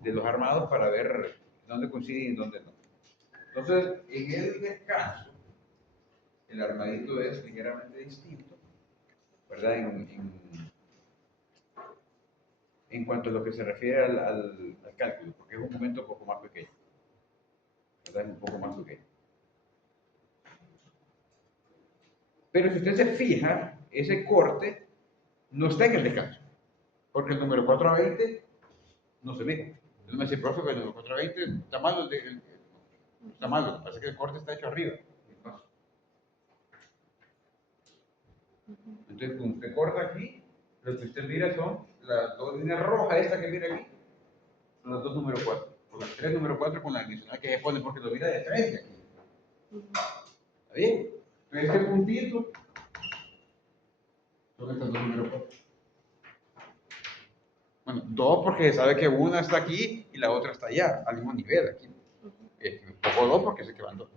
de los armados para ver dónde coinciden y dónde no. Entonces, en el descanso, el armadito es ligeramente distinto, ¿verdad? En cuanto a lo que se refiere al cálculo, porque es un momento un poco más pequeño, ¿verdad? Es un poco más pequeño. Pero si usted se fija, ese corte no está en el descanso, porque el número 420 no se ve. Entonces me dice, profe, que el número 420 está malo, está malo, parece que el corte está hecho arriba. Entonces, cuando usted corta aquí, lo que usted mira son las dos líneas rojas, esta que mira aquí, son los dos números 4. Por las tres número 4 con la adicional que se pone porque lo mira de frente aquí. ¿Está bien? Entonces, este puntito son estas dos número 4. Bueno, dos porque sabe que una está aquí y la otra está allá, al mismo nivel aquí. O dos porque sé que van dos.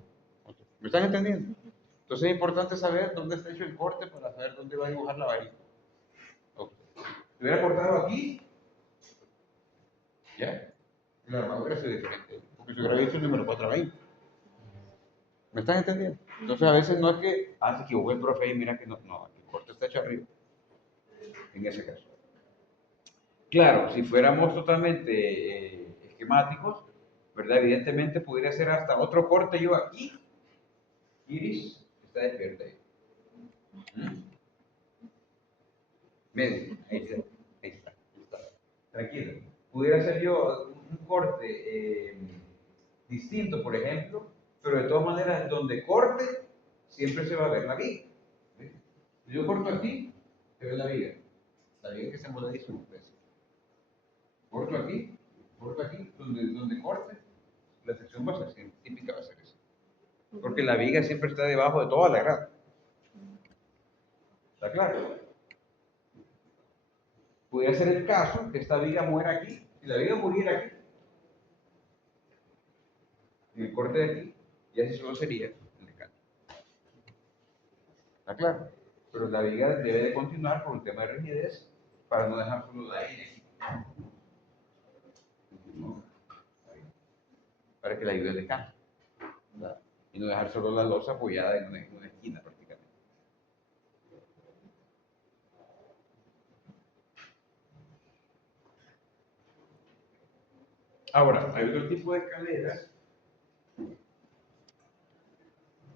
¿Me están entendiendo? Entonces es importante saber dónde está hecho el corte para saber dónde va a dibujar la varilla. Okay. Si hubiera cortado aquí, ¿ya? La armadura es diferente, porque se hubiera visto el número 420. ¿Me están entendiendo? Entonces a veces no es que, se equivocó el profe y mira que no, el corte está hecho arriba, en ese caso. Claro, si fuéramos totalmente esquemáticos, ¿verdad? Evidentemente pudiera ser hasta otro corte yo aquí. Iris está despierta ahí. Medio, ahí está. Tranquilo. Pudiera ser yo un corte distinto, por ejemplo, pero de todas maneras, donde corte, siempre se va a ver la viga. Si yo corto aquí, se ve la viga que se molariza un peso. Corto aquí, donde corte, la sección va a ser típica, va a ser esa. Porque la viga siempre está debajo de toda la grada. ¿Está claro? Pudiera ser el caso que esta viga muera aquí. Si la viga muriera aquí, en el corte de aquí, y así solo sería el decano. ¿Está claro? Pero la viga debe de continuar por un tema de rigidez para no dejar solo la aire aquí. ¿No? Para que la ayude el decano. ¿Verdad? Y no dejar solo la losa apoyada en una esquina prácticamente. Ahora, hay otro tipo de escaleras.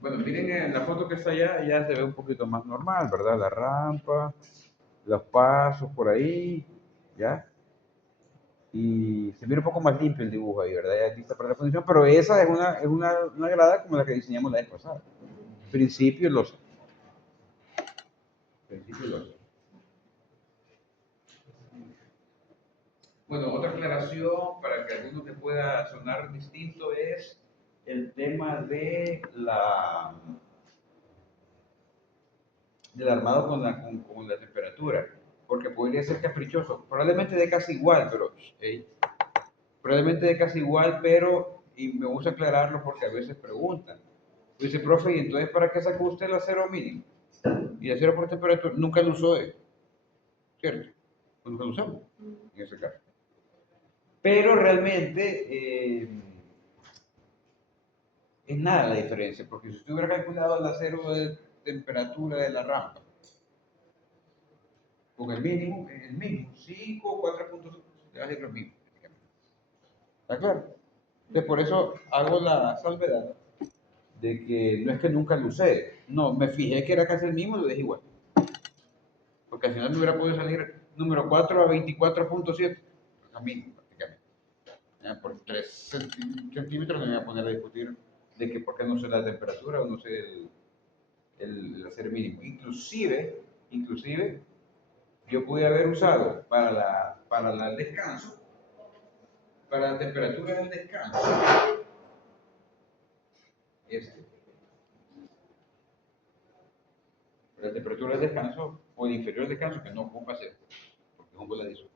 Bueno, miren en la foto que está allá, ya se ve un poquito más normal, ¿verdad? La rampa, los pasos por ahí, ¿ya? Y se mira un poco más limpio el dibujo ahí, ¿verdad? Ya lista para la fundición, pero esa es una grada como la que diseñamos la vez pasada. Principio losa. Principio losa. Bueno, otra aclaración para que a alguno le pueda sonar distinto es el tema de del armado con la temperatura, porque podría ser caprichoso. Probablemente de casi igual, y me gusta aclararlo porque a veces preguntan. Dice, profe, ¿y entonces para qué sacó usted el acero mínimo? Y el acero por temperatura nunca lo usó, ¿cierto? Nunca lo usamos, en ese caso. Pero realmente es nada la diferencia, porque si usted hubiera calculado el acero de temperatura de la rampa, con el mínimo, 5 o 4.5, le va a ser lo mismo. ¿Está claro? Entonces, por eso hago la salvedad de que no es que nunca lo usé, no, me fijé que era casi el mismo y lo dejé igual. Porque al final me hubiera podido salir número 4 a 24.7, a mí prácticamente. Ya, por 3 centímetros no me voy a poner a discutir de que por qué no sé la temperatura o no sé el hacer mínimo. Inclusive, yo pude haber usado para el descanso, para la temperatura del descanso, la temperatura del descanso o el inferior del descanso, que no ocupa hacer, porque es un voladizo.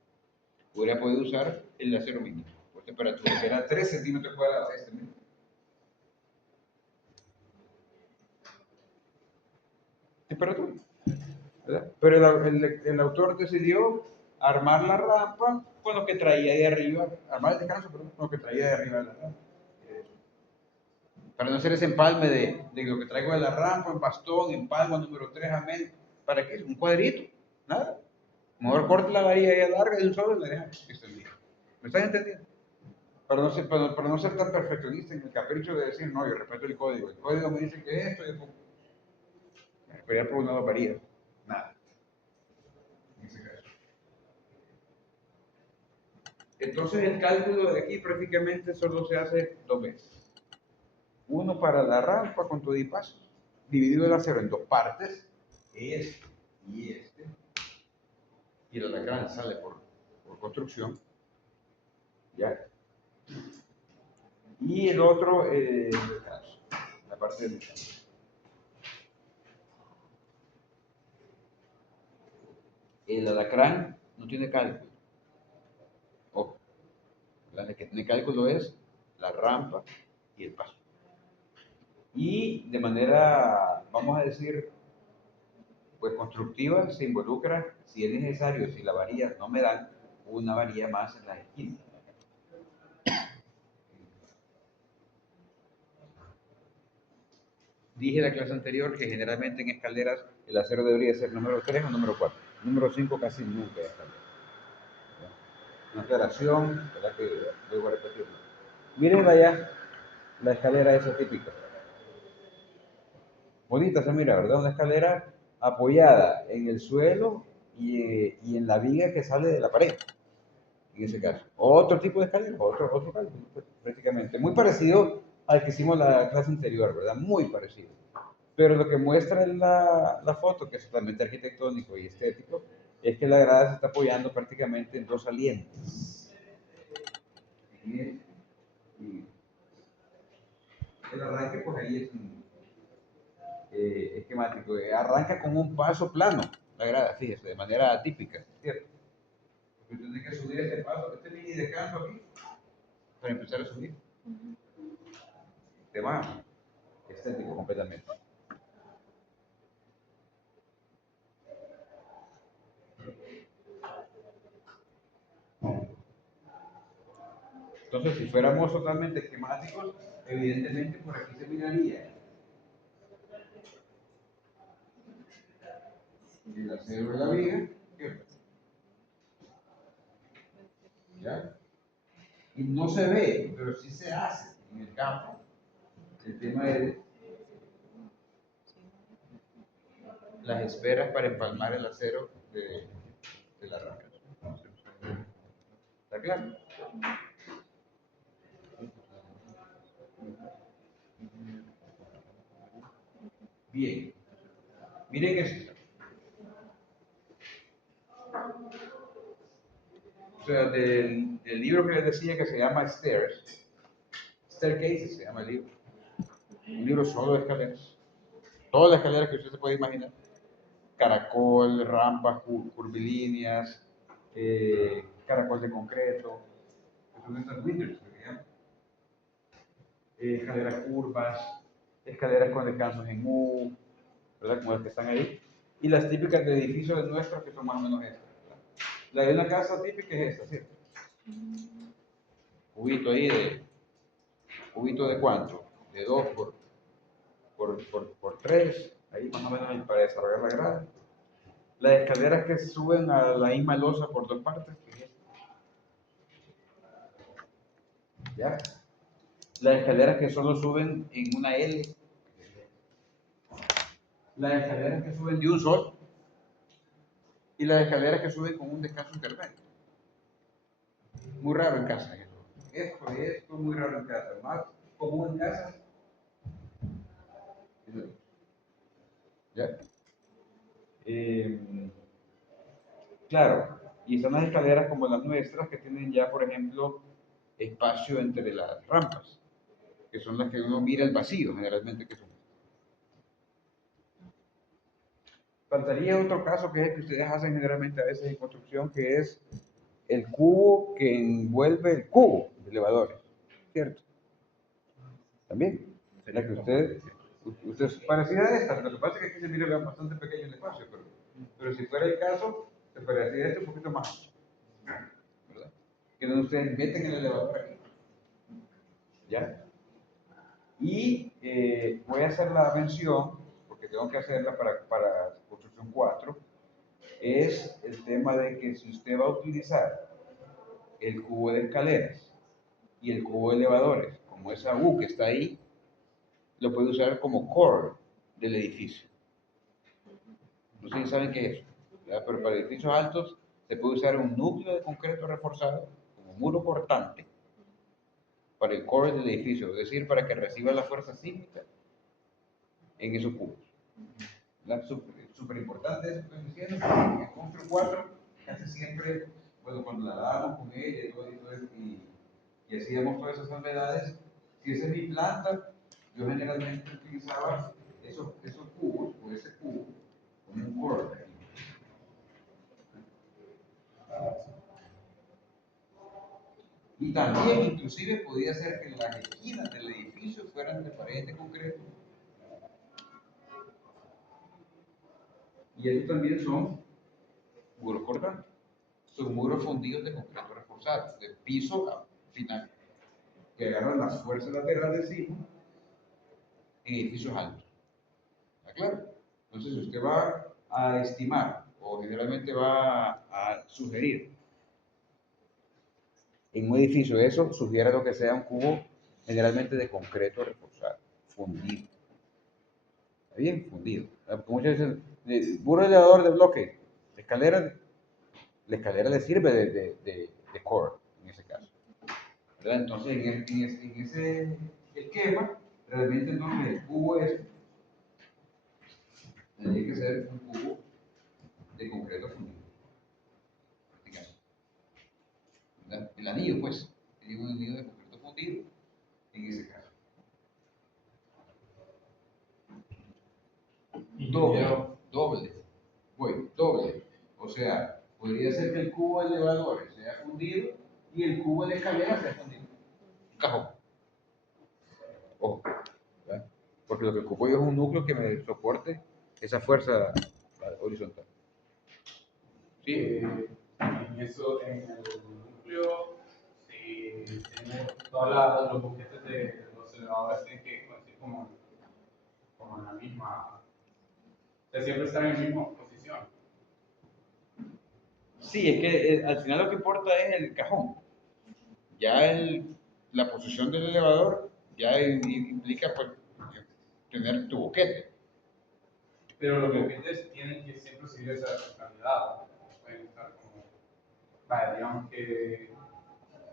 Hubiera podido usar el acero mínimo, por temperatura, que era 3 centímetros cuadrados. Temperatura. ¿Verdad? Pero el autor decidió armar la rampa con lo que traía de arriba, armar el descanso, perdón, con lo que traía de arriba de la rampa. Para no hacer ese empalme de lo que traigo de la rampa, en bastón, empalmo número 3 a medio. ¿Para qué? Un cuadrito, nada. Mejor corta la varilla y larga de un solo y la deja extendida. ¿Me estás entendiendo? Para no ser tan perfeccionista en el capricho de decir, no, yo respeto el código. El código me dice que esto, yo pongo. Pero ya por una varía. Nada. En ese caso. Entonces el cálculo de aquí prácticamente solo se hace 2 veces. Uno para la rampa con todo y paso, dividido el acero en 2 partes, este y este, y el alacrán sale por construcción, ¿ya? Y el otro, el descanso, la parte del descanso. El alacrán no tiene cálculo. Ojo, la que tiene cálculo es la rampa y el paso. Y de manera, vamos a decir, pues constructiva, se involucra, si es necesario, si la varilla no me dan, una varilla más en las esquinas. Dije en la clase anterior que generalmente en escaleras el acero debería ser número 3 o número 4. Número 5 casi nunca es escalera. Una aclaración, ¿verdad? Que luego repetirlo. Miren allá la escalera esa típica. Bonita se mira, ¿verdad? Una escalera apoyada en el suelo y en la viga que sale de la pared, en ese caso. Otro tipo de escalera, otro cálculo, prácticamente. Muy parecido al que hicimos la clase anterior, ¿verdad? Muy parecido. Pero lo que muestra en la foto, que es totalmente arquitectónico y estético, es que la grada se está apoyando prácticamente en 2 salientes. Y el arranque, pues ahí es esquemático. Arranca con un paso plano, la grada, fíjese, de manera atípica, ¿cierto? Porque tiene que subir este paso, este mini descanso aquí, para empezar a subir. Tema estético completamente. Entonces, si fuéramos totalmente esquemáticos, evidentemente por aquí se miraría el acero de la viga, ¿cierto? ¿Ya? Y no se ve, pero sí se hace en el campo el tema de las esferas para empalmar el acero de la raca. ¿Está claro? Bien. Miren esto. O sea, del libro que les decía que se llama Staircases se llama el libro. Un libro solo de escaleras. Todas las escaleras que usted se puede imaginar. Caracol, rampas, curvilíneas, caracol de concreto. Son estas winders que se llaman. Escaleras curvas, escaleras con descansos en U, ¿verdad? Como las que están ahí. Y las típicas de edificios de nuestros que son más o menos estas. ¿Verdad? La de una casa típica es esta, ¿cierto? Cubito ahí ¿cubito de cuánto? De 2 por 3, ahí más o menos para desarrollar la grada. Las escaleras que suben a la misma losa por 2 partes, ¿ya? las escaleras que solo suben en una L, las escaleras que suben de un sol y las escaleras que suben con un descanso intermedio. Muy raro en casa eso. Esto muy raro en casa. Más común en casa. ¿Ya? Claro, y son las escaleras como las nuestras que tienen ya, por ejemplo, espacio entre las rampas, que son las que uno mira el vacío generalmente que son. Faltaría otro caso que es el que ustedes hacen generalmente a veces en construcción, que es el cubo que envuelve el cubo de elevadores, ¿cierto? También, es la que usted es parecida a esta, lo que pasa es que aquí se mira bastante pequeño el espacio, pero si fuera el caso, se parecía a este un poquito más ancho, ¿verdad? Que donde ustedes meten el elevador aquí, ¿ya? Y voy a hacer la mención, porque tengo que hacerla para construcción 4, es el tema de que si usted va a utilizar el cubo de escaleras y el cubo de elevadores, como esa U que está ahí, lo puede usar como core del edificio. No sé si saben qué es eso, ¿verdad? Pero para edificios altos se puede usar un núcleo de concreto reforzado como muro cortante para el core del edificio, es decir, para que reciba la fuerza sísmica en esos cubos. Súper importante eso que estoy diciendo, porque en Constru 4 casi siempre, bueno, cuando la dábamos con ella y hacíamos todas esas salvedades, si esa es mi planta, yo generalmente utilizaba esos cubos, o ese cubo, como un core. Y también, inclusive, podía ser que las esquinas del edificio fueran de paredes de concreto. Y estos también son muros cortantes. Son muros fundidos de concreto reforzado, de piso a final, que agarran las fuerzas laterales de encima en edificios altos. ¿Está claro? Entonces, usted va a estimar, o generalmente va a sugerir, en un edificio eso, sugiera lo que sea un cubo generalmente de concreto reforzado, fundido. ¿Está bien? Fundido. Como muchas veces, muro elevador de bloque, la escalera le sirve de core, en ese caso. ¿Verdad? Entonces, en ese esquema, realmente entonces el cubo tendría que ser un cubo de concreto fundido. Prácticamente. ¿Verdad? El anillo, pues, sería un anillo de concreto fundido en ese caso. Doble. O sea, podría ser que el cubo de elevadores sea fundido y el cubo de escalera sea fundido. Un cajón. Ojo, ¿verdad? Porque lo que ocupo yo es un núcleo que me soporte esa fuerza horizontal. Sí. En eso, en el núcleo, si tiene los boquetes de los elevadores tienen que coincidir como en la misma, o sea, siempre están en la misma posición. Sí, es que al final lo que importa es el cajón. Ya la posición del elevador ya implica pues, tener tu boquete. Pero los boquetes tienen que siempre seguir esa calidad. Pueden estar como, vaya, digamos que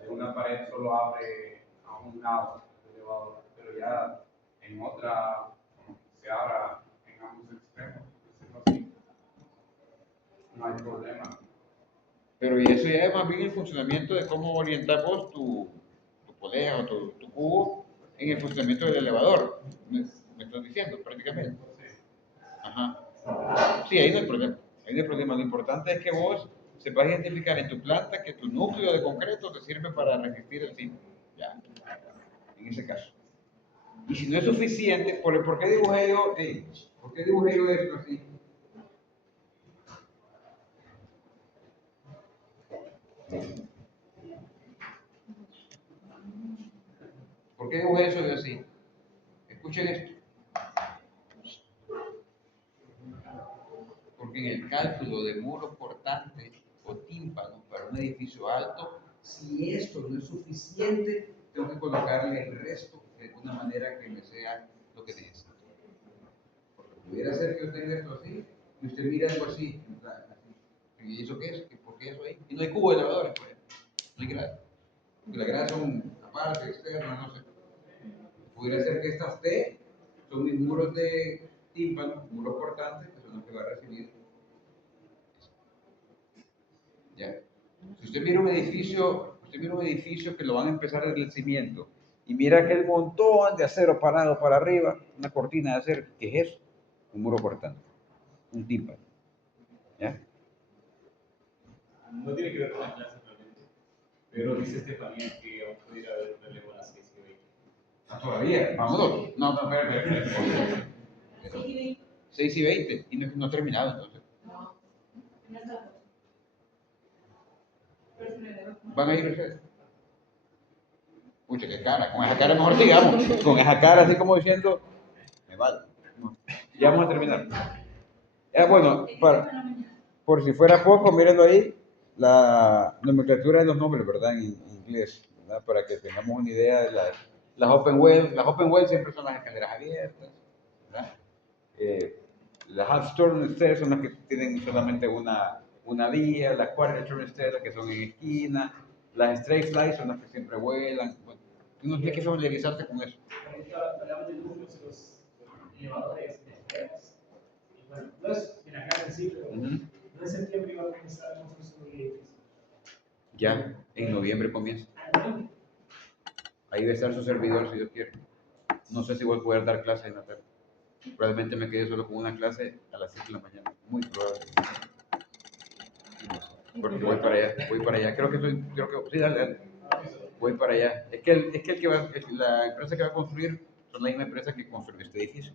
de una pared solo abre a un lado del elevador, pero ya en otra se abra en ambos extremos, decirlo así, no hay problema. Pero y eso ya es más bien el funcionamiento de cómo orientar vos tu polea o tu cubo en el funcionamiento del elevador. Me estás diciendo, prácticamente. Ajá. Sí, ahí no hay problema. Ahí no hay problema. Lo importante es que vos sepas identificar en tu planta que tu núcleo de concreto te sirve para resistir el sismo. Ya. En ese caso. Y si no es suficiente, ¿por qué dibujé yo, ¿por qué dibujé yo esto así? ¿Por qué dibujé eso yo así? Escuchen esto. Porque en el cálculo de muros portantes o tímpanos para un edificio alto, si esto no es suficiente, tengo que colocarle el resto de una manera que me sea lo que necesito. Porque pudiera ser que usted tenga esto así, y usted mira algo así, así. ¿Y eso qué es? ¿Por qué eso ahí? Y no hay cubo de lavadores, pues. No hay grasa. Porque las grasas son aparte, externas, no sé. Pudiera ser que estas T son mis muros de tímpano, muros cortantes, que son los que va a recibir. ¿Ya? Si usted mira un edificio que lo van a empezar desde el cimiento y mira aquel montón de acero parado para arriba, una cortina de acero, ¿qué es eso? Un muro cortante, un tímpano. ¿Ya? No tiene que ver con la clase realmente, pero dice Estefanía que aún puede ir a ver relevo a las 6:20. Ah, todavía, vámonos. No, espera. 6:20 y no ha terminado entonces. ¿Van a ir ustedes? Pucha, qué cara, con esa cara mejor sigamos, con esa cara así como diciendo, me vale. No. Ya vamos a terminar. Bueno, por si fuera poco, mírenlo ahí, la nomenclatura de los nombres, ¿verdad? En inglés, ¿verdad? Para que tengamos una idea de las open web. Las open web siempre son las escaleras abiertas, ¿verdad? Las half turn stairs son las que tienen solamente una vía, las quarter turn stairs las que son en esquina, las straight slides son las que siempre vuelan. Bueno, uno tiene que familiarizarse con eso. Hablamos de números de los elevadores, de escaleras. Y bueno, no es en la casa en sí, pero no en septiembre iba a comenzar la construcción del edificio. Ya, en noviembre comienza. Ahí debe estar su servidor si Dios quiere. No sé si voy a poder dar clases en la tarde. Probablemente me quede solo con una clase a las 7 de la mañana. Muy probable. Porque voy para allá. Creo que sí, dale. Voy para allá. Es que la empresa que va a construir son la misma empresa que construyó este edificio.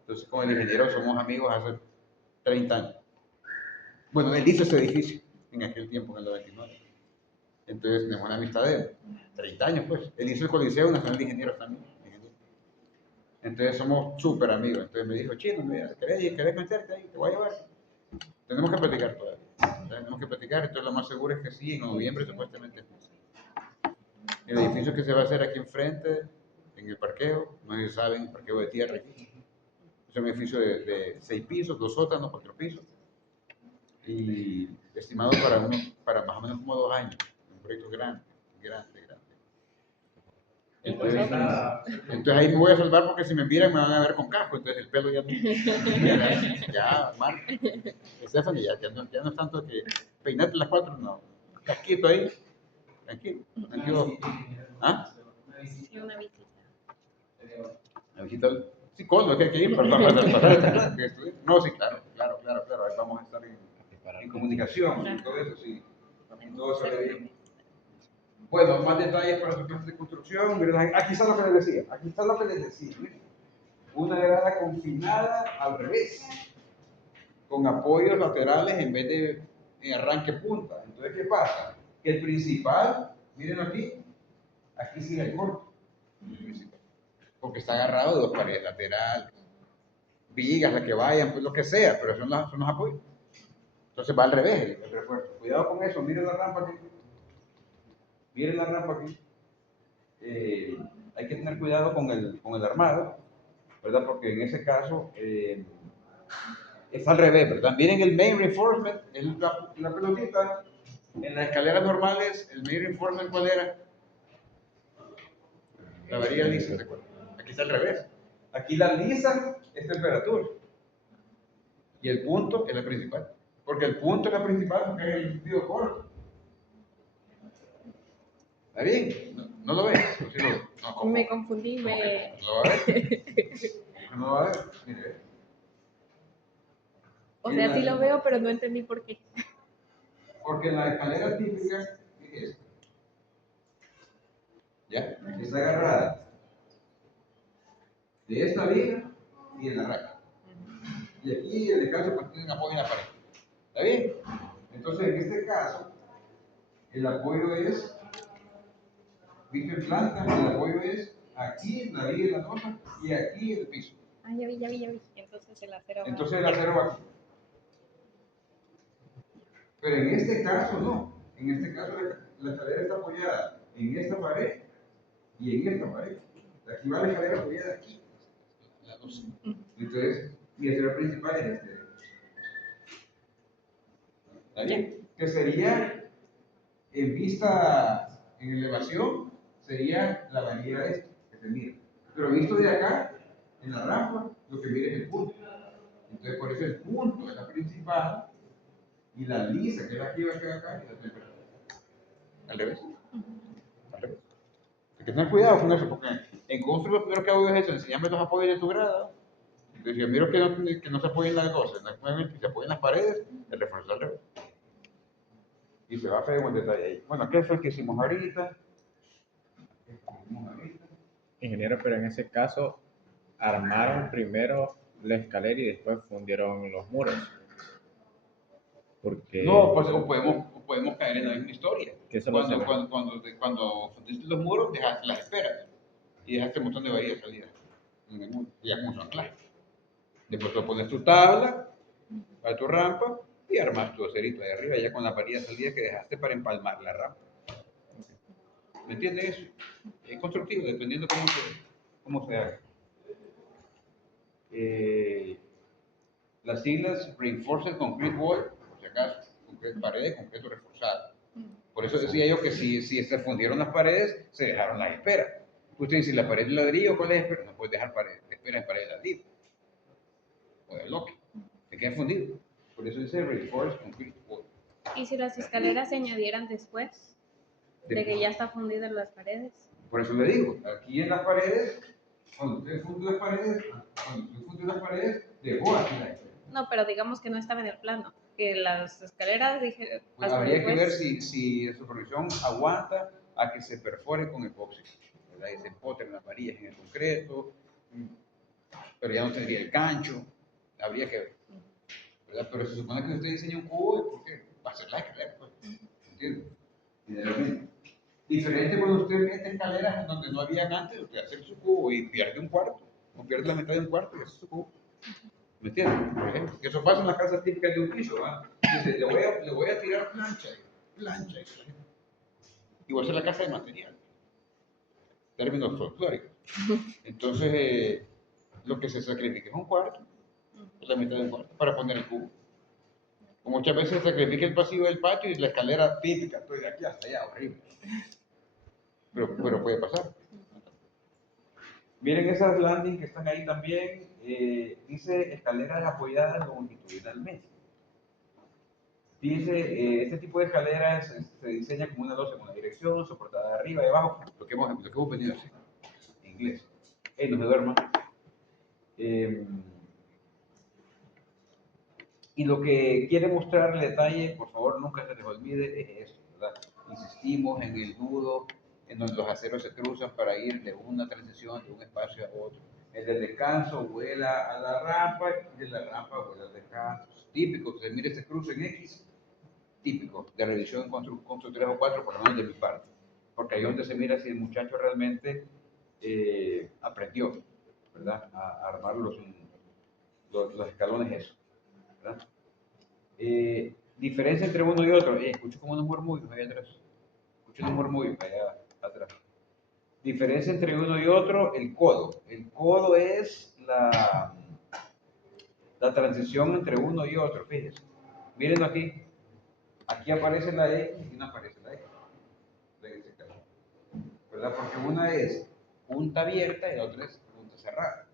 Entonces, con el ingeniero somos amigos hace 30 años. Bueno, él hizo este edificio en aquel tiempo, en el 99. Entonces, tenemos una amistad de 30 años, pues. Él hizo el Coliseo Nacional de Ingenieros también. Entonces, somos súper amigos. Entonces, me dijo, Chino, ¿querés meterte ahí? Te voy a llevar. Tenemos que platicar todavía. Tenemos que platicar. Entonces, lo más seguro es que sí, en noviembre supuestamente. El edificio que se va a hacer aquí enfrente, en el parqueo, no sé si saben, parqueo de tierra aquí. Es un edificio de 6 pisos, 2 sótanos, 4 pisos. Y estimado para más o menos como 2 años. Un proyecto grande. Entonces ahí me voy a salvar porque si me miran me van a ver con casco, entonces el pelo ya marca. Stephanie, ya no es tanto que peinate las 4, no. Casquito ahí, tranquilo. ¿Ah? Sí, una visita. La visita al psicólogo, que hay que ir para no, sí, claro, ahí vamos a estar en comunicación y todo eso, sí. Todo eso le digo. Bueno, más detalles para su clase de construcción. Miren, aquí está lo que les decía. Miren. Una grada confinada al revés, con apoyos laterales en vez de en arranque punta. Entonces, ¿qué pasa? Que el principal, miren aquí sigue el corto, porque está agarrado de 2 paredes laterales, vigas, las que vayan, pues lo que sea, pero son los apoyos. Entonces va al revés el refuerzo. Cuidado con eso, miren la rampa aquí. Hay que tener cuidado con el armado, ¿verdad? Porque en ese caso es al revés, ¿verdad? Miren el main reinforcement, la pelotita. En las escaleras normales, el main reinforcement, ¿cuál era? La varilla lisa, ¿se acuerdan? Aquí está al revés. Aquí la lisa es temperatura. Y el punto es la principal. Porque el punto es la principal porque es el sentido corto. ¿Está bien? ¿No lo ves? ¿Sí no, Me confundí, ¿No lo va a ver? No lo va a ver. Mire. O sea, sí lo veo, pero no entendí por qué. Porque la escalera típica es esta. ¿Ya? Está agarrada de esta viga y de la raca. Y aquí en el caso pues tienen apoyo en la pared. ¿Está bien? Entonces en este caso el apoyo es, ¿viste en planta? El apoyo es aquí en la viga y la cosa y aquí en el piso. Ah, ya vi. Entonces el acero. Entonces el acero va aquí. Pero en este caso no. En este caso la escalera está apoyada en esta pared y en esta pared. Aquí va la escalera apoyada de aquí, la 12. Entonces, mi acero principal es este. ¿Está bien? Que sería, en vista, en elevación, sería la varilla esta, que se mira. Pero visto de acá, en la rampa, lo que mira es el punto. Entonces, por eso el punto es la principal y la lisa, que es la que va a quedar acá, es la temperatura. Al revés. Al revés. Hay que tener cuidado con eso, porque en construcción lo primero que hago es eso, enseñarme los apoyos de tu grado. Entonces, yo miro que no se apoyen las dos, que se apoyen las paredes, el refuerzo al revés. Y se va feo en detalle ahí. Bueno, ¿qué fue el que hicimos ahorita? Ingeniero, pero en ese caso armaron primero la escalera y después fundieron los muros. Porque No, pues o podemos caer en la misma historia. ¿Qué se lo hacemos? Cuando fundiste los muros, dejaste las esperas y dejaste un montón de varillas salidas en el muro, ya como son anclaje. Después tú pones tu tabla a tu rampa y armas tu acerito ahí arriba, ya con la varilla salida que dejaste para empalmar la rampa. ¿Me entiendes eso? Es constructivo, dependiendo cómo se haga. Las siglas Reinforced Concrete Wall, por si acaso, paredes, concreto reforzado. Por eso decía yo que si se fundieron las paredes, se dejaron las esperas. Usted dice, la pared de ladrillo, ¿cuál es espera? No puedes dejar esperas en pared de ladrillo. O de bloque. Se queda fundido. Por eso dice Reinforced Concrete Wall. ¿Y si las escaleras se añadieran después de que ya está fundida en las paredes? Por eso le digo, aquí en las paredes, cuando usted funde las paredes, dejó aquí la espera. No, pero digamos que no estaba en el plano, que las escaleras dije. Pues habría que ver si la supervisión aguanta a que se perfore con epoxi, ¿verdad? Y se empotren las varillas en el concreto, pero ya no tendría el gancho, habría que ver, ¿verdad? Pero se supone que usted diseña un cubo y ¿por qué? Va a ser la escalera, pues, ¿entiendes? Idealmente. Diferente cuando usted mete escaleras en donde no habían antes, usted hace su cubo y pierde un cuarto, o pierde la mitad de un cuarto y hace su cubo. ¿Me entiendes? Por ejemplo, que eso pasa en las casas típicas de un piso, ¿verdad? Dice, le voy a tirar plancha. Igual es la casa de material. Términos folclóricos. Entonces, lo que se sacrifica es un cuarto, es la mitad de un cuarto, para poner el cubo. O muchas veces se sacrifica el pasillo del patio y la escalera típica, estoy de aquí hasta allá, horrible. Pero puede pasar. Miren esas landing que están ahí también, dice escaleras apoyadas longitudinalmente. Dice, este tipo de escaleras se diseña como una losa en una dirección, soportada de arriba y abajo, lo que hemos venido a hacer en inglés. No se duerma. Y lo que quiere mostrar el detalle, por favor, nunca se les olvide, es esto, ¿verdad? Insistimos en el nudo, en donde los aceros se cruzan para ir de una transición de un espacio a otro. El del descanso vuela a la rampa y de la rampa vuela al descanso. Típico, que se mire este cruce en X, típico de revisión en construcción 3 o 4, por lo menos de mi parte. Porque ahí donde se mira si el muchacho realmente aprendió, ¿verdad? A armar los escalones eso, ¿verdad? Diferencia entre uno y otro. Escucho como unos murmullos allá atrás. Escucho unos murmullos allá atrás. Diferencia entre uno y otro, el codo. El codo es la transición entre uno y otro, fíjense. Miren aquí. Aquí aparece la X y no aparece la X. ¿Verdad? Porque una es punta abierta y la otra es punta cerrada.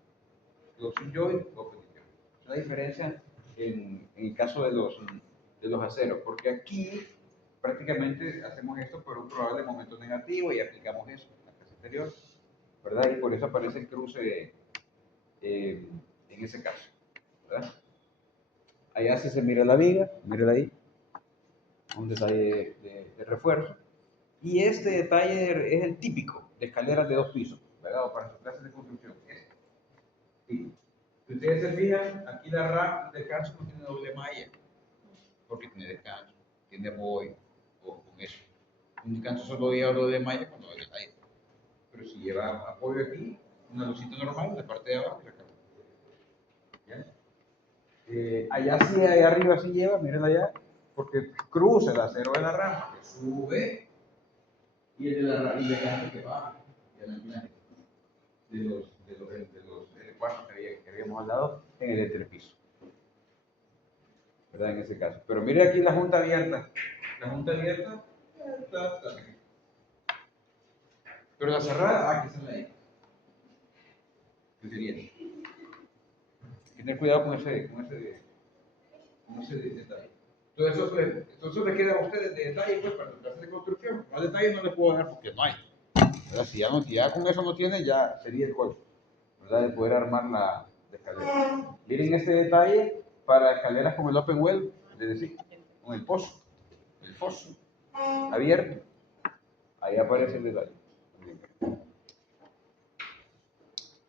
Closing joint, opening joint. Esa es la diferencia en el caso de los aceros, porque aquí prácticamente hacemos esto por un probable momento negativo y aplicamos eso en la casa exterior, ¿verdad? Y por eso aparece el cruce en ese caso, ¿verdad? Allá si se mira la viga, mírala ahí, un detalle de refuerzo. Y este detalle es el típico de escaleras de 2 pisos, ¿verdad? O para sus clases de construcción. Sí. Si ustedes se fijan, aquí la rampa de descanso no tiene doble malla, porque tiene descanso, tiene apoyo, o con eso. Un descanso solo lleva doble malla cuando hay detalle. Pero si lleva apoyo aquí, una lucita normal, de parte de abajo, se acaba. Allá sí, allá arriba sí lleva, miren allá, porque cruza el acero de la rampa, que sube, y el de la rampa que baja. el anclaje de los cuartos que habíamos hablado en el entrepiso. ¿Verdad? En ese caso. Pero mire aquí la junta abierta. La junta abierta está aquí. Pero la cerrada, aquí está ahí. ¿Qué sería? Tener cuidado con ese detalle. Todo eso le queda a ustedes de detalle pues, para la clase de construcción. Más detalles no les puedo dar porque no hay. ¿Verdad? Si ya con eso no tienen, ya sería el juego, ¿verdad? De poder armar la escalera. Miren este detalle para escaleras con el open well, es decir, con el foso abierto. Ahí aparece el detalle.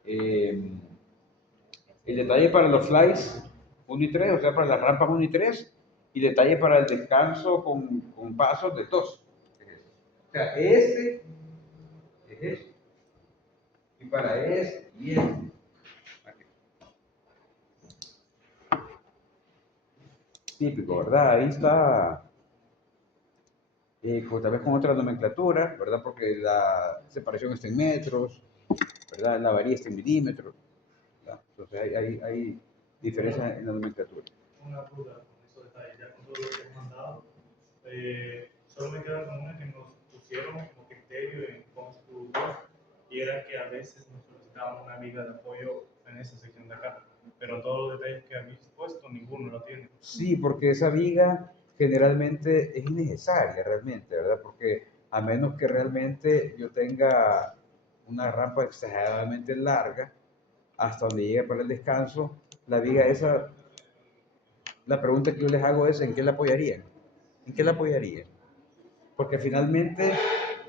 El detalle para los flies 1 y 3, o sea, para las rampas 1 y 3, y detalle para el descanso con pasos de 2. O sea, este es este. Y para este y este. Aquí. Típico, ¿verdad? Ahí está. Tal vez con otra nomenclatura, ¿verdad? Porque la separación está en metros, ¿verdad? La varilla está en milímetros. ¿Verdad? Entonces hay diferencias en la nomenclatura. Una duda con esos detalles, ya con todo lo que hemos mandado, solo me queda con una que nos pusieron como criterio en Constru 2 y era que a veces nos solicitaban una viga de apoyo en esa sección de acá, pero todos los detalles que habéis puesto, ninguno lo tiene. Sí, porque esa viga generalmente es innecesaria realmente, ¿verdad? Porque a menos que realmente yo tenga una rampa exageradamente larga hasta donde llegue para el descanso, la viga esa, la pregunta que yo les hago es ¿en qué la apoyarían? ¿En qué la apoyarían? Porque finalmente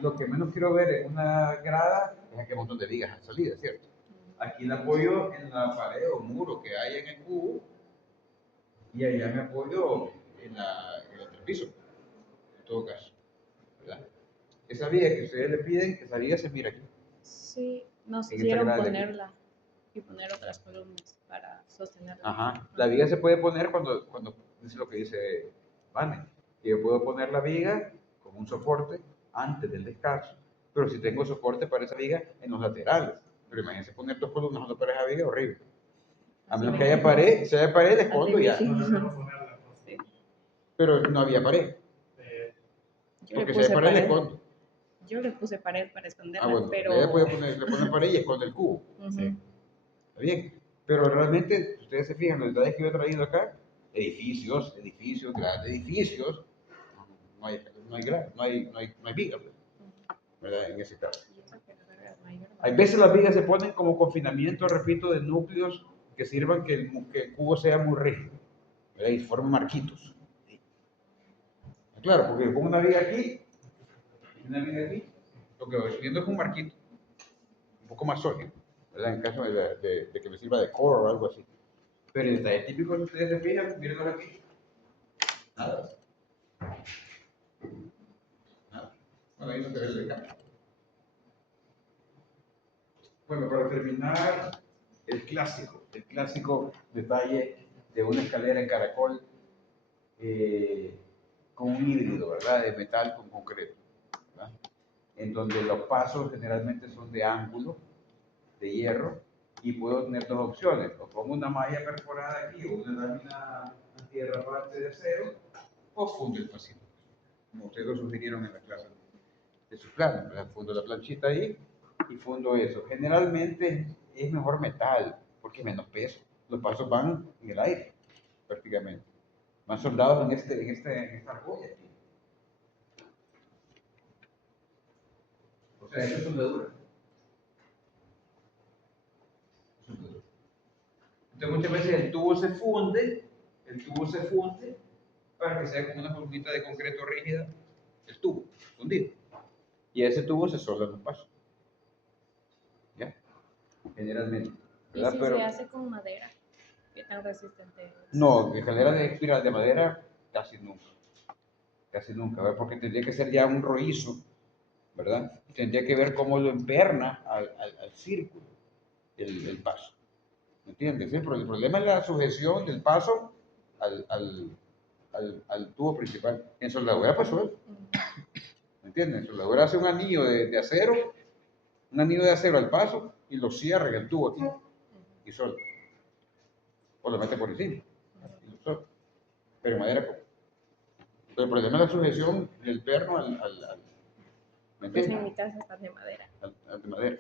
lo que menos quiero ver en una grada es aquel montón de vigas en salida, ¿cierto? Aquí la apoyo en la pared o muro que hay en el cubo y allá me apoyo en el entrepiso, en todo caso, ¿verdad? Esa viga que ustedes le piden, esa viga se mira aquí. Sí, nos En esta hicieron grada de aquí. ponerla y poner otras columnas para sostenerla. Ajá. La viga se puede poner cuando dice lo que dice Vane. Que yo puedo poner la viga como un soporte antes del descanso, pero si tengo soporte para esa viga en los laterales. Pero imagínense poner 2 columnas junto para esa viga, horrible. A menos que haya pared, si hay pared, le escondo Así ya. mismo. Sí. Pero no había pared. Yo le Porque si hay puse pared, le pared. escondo. Yo le puse pared para esconderla, Bueno, pero... ella puede le pone pared y esconde el cubo. Ujú. Está bien. Pero realmente, ustedes se fijan, los detalles que yo he traído acá, edificios, grandes edificios, no hay vigas, ¿verdad? En ese caso. Y eso que la verga es mayor. Hay veces las vigas se ponen como confinamiento, repito, de núcleos que sirvan que el cubo sea muy rígido, ¿verdad? Y forme marquitos. Claro, porque pongo una viga aquí, lo que voy subiendo es un marquito, un poco más sólido, ¿verdad? En caso de que me sirva de core o algo así. Pero el detalle típico, si ustedes se fijan, mírenlo aquí. Nada. Bueno, ahí no se ve el cambio. Bueno, para terminar, el clásico detalle de una escalera en caracol con un híbrido, ¿verdad? De metal con concreto, ¿verdad? En donde los pasos generalmente son de ángulo, de hierro, y puedo tener 2 opciones: o pongo una malla perforada aquí o una lámina antiderrapante de acero, o fundo el pasito, como ustedes lo sugirieron en la clase de sus planos, ¿verdad? Fundo la planchita ahí y fundo eso. Generalmente es mejor metal, porque menos peso. Los pasos van en el aire, prácticamente. Van soldados en esta argolla aquí. O sea, eso es soldadura. Entonces muchas veces el tubo se funde para que sea como una formita de concreto rígida, el tubo fundido. Y a ese tubo se soldan los pasos. ¿Ya? Generalmente. ¿Y ¿verdad? si Pero se hace con madera? ¿Qué tan resistente es? no, escaleras de espiral de madera casi nunca. Casi nunca, ¿verdad? Porque tendría que ser ya un rollizo, ¿verdad? Tendría que ver cómo lo emperna al círculo el paso. ¿Me entiendes? ¿Sí? Pero el problema es la sujeción del paso al tubo principal. En soldadura pasó eso. ¿Me entiendes? En soldadura hace un anillo de acero un anillo de acero al paso y lo cierra en el tubo aquí y solo. O lo mete por encima y lo solo. Pero madera. Pero el problema es la sujeción del perno ¿me Pues en entiendes? mi casa están de madera. Al de madera.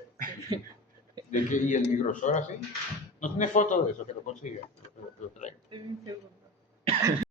Y el grosor así. No tiene foto de eso que lo consiga, lo traigo. Deme un segundo.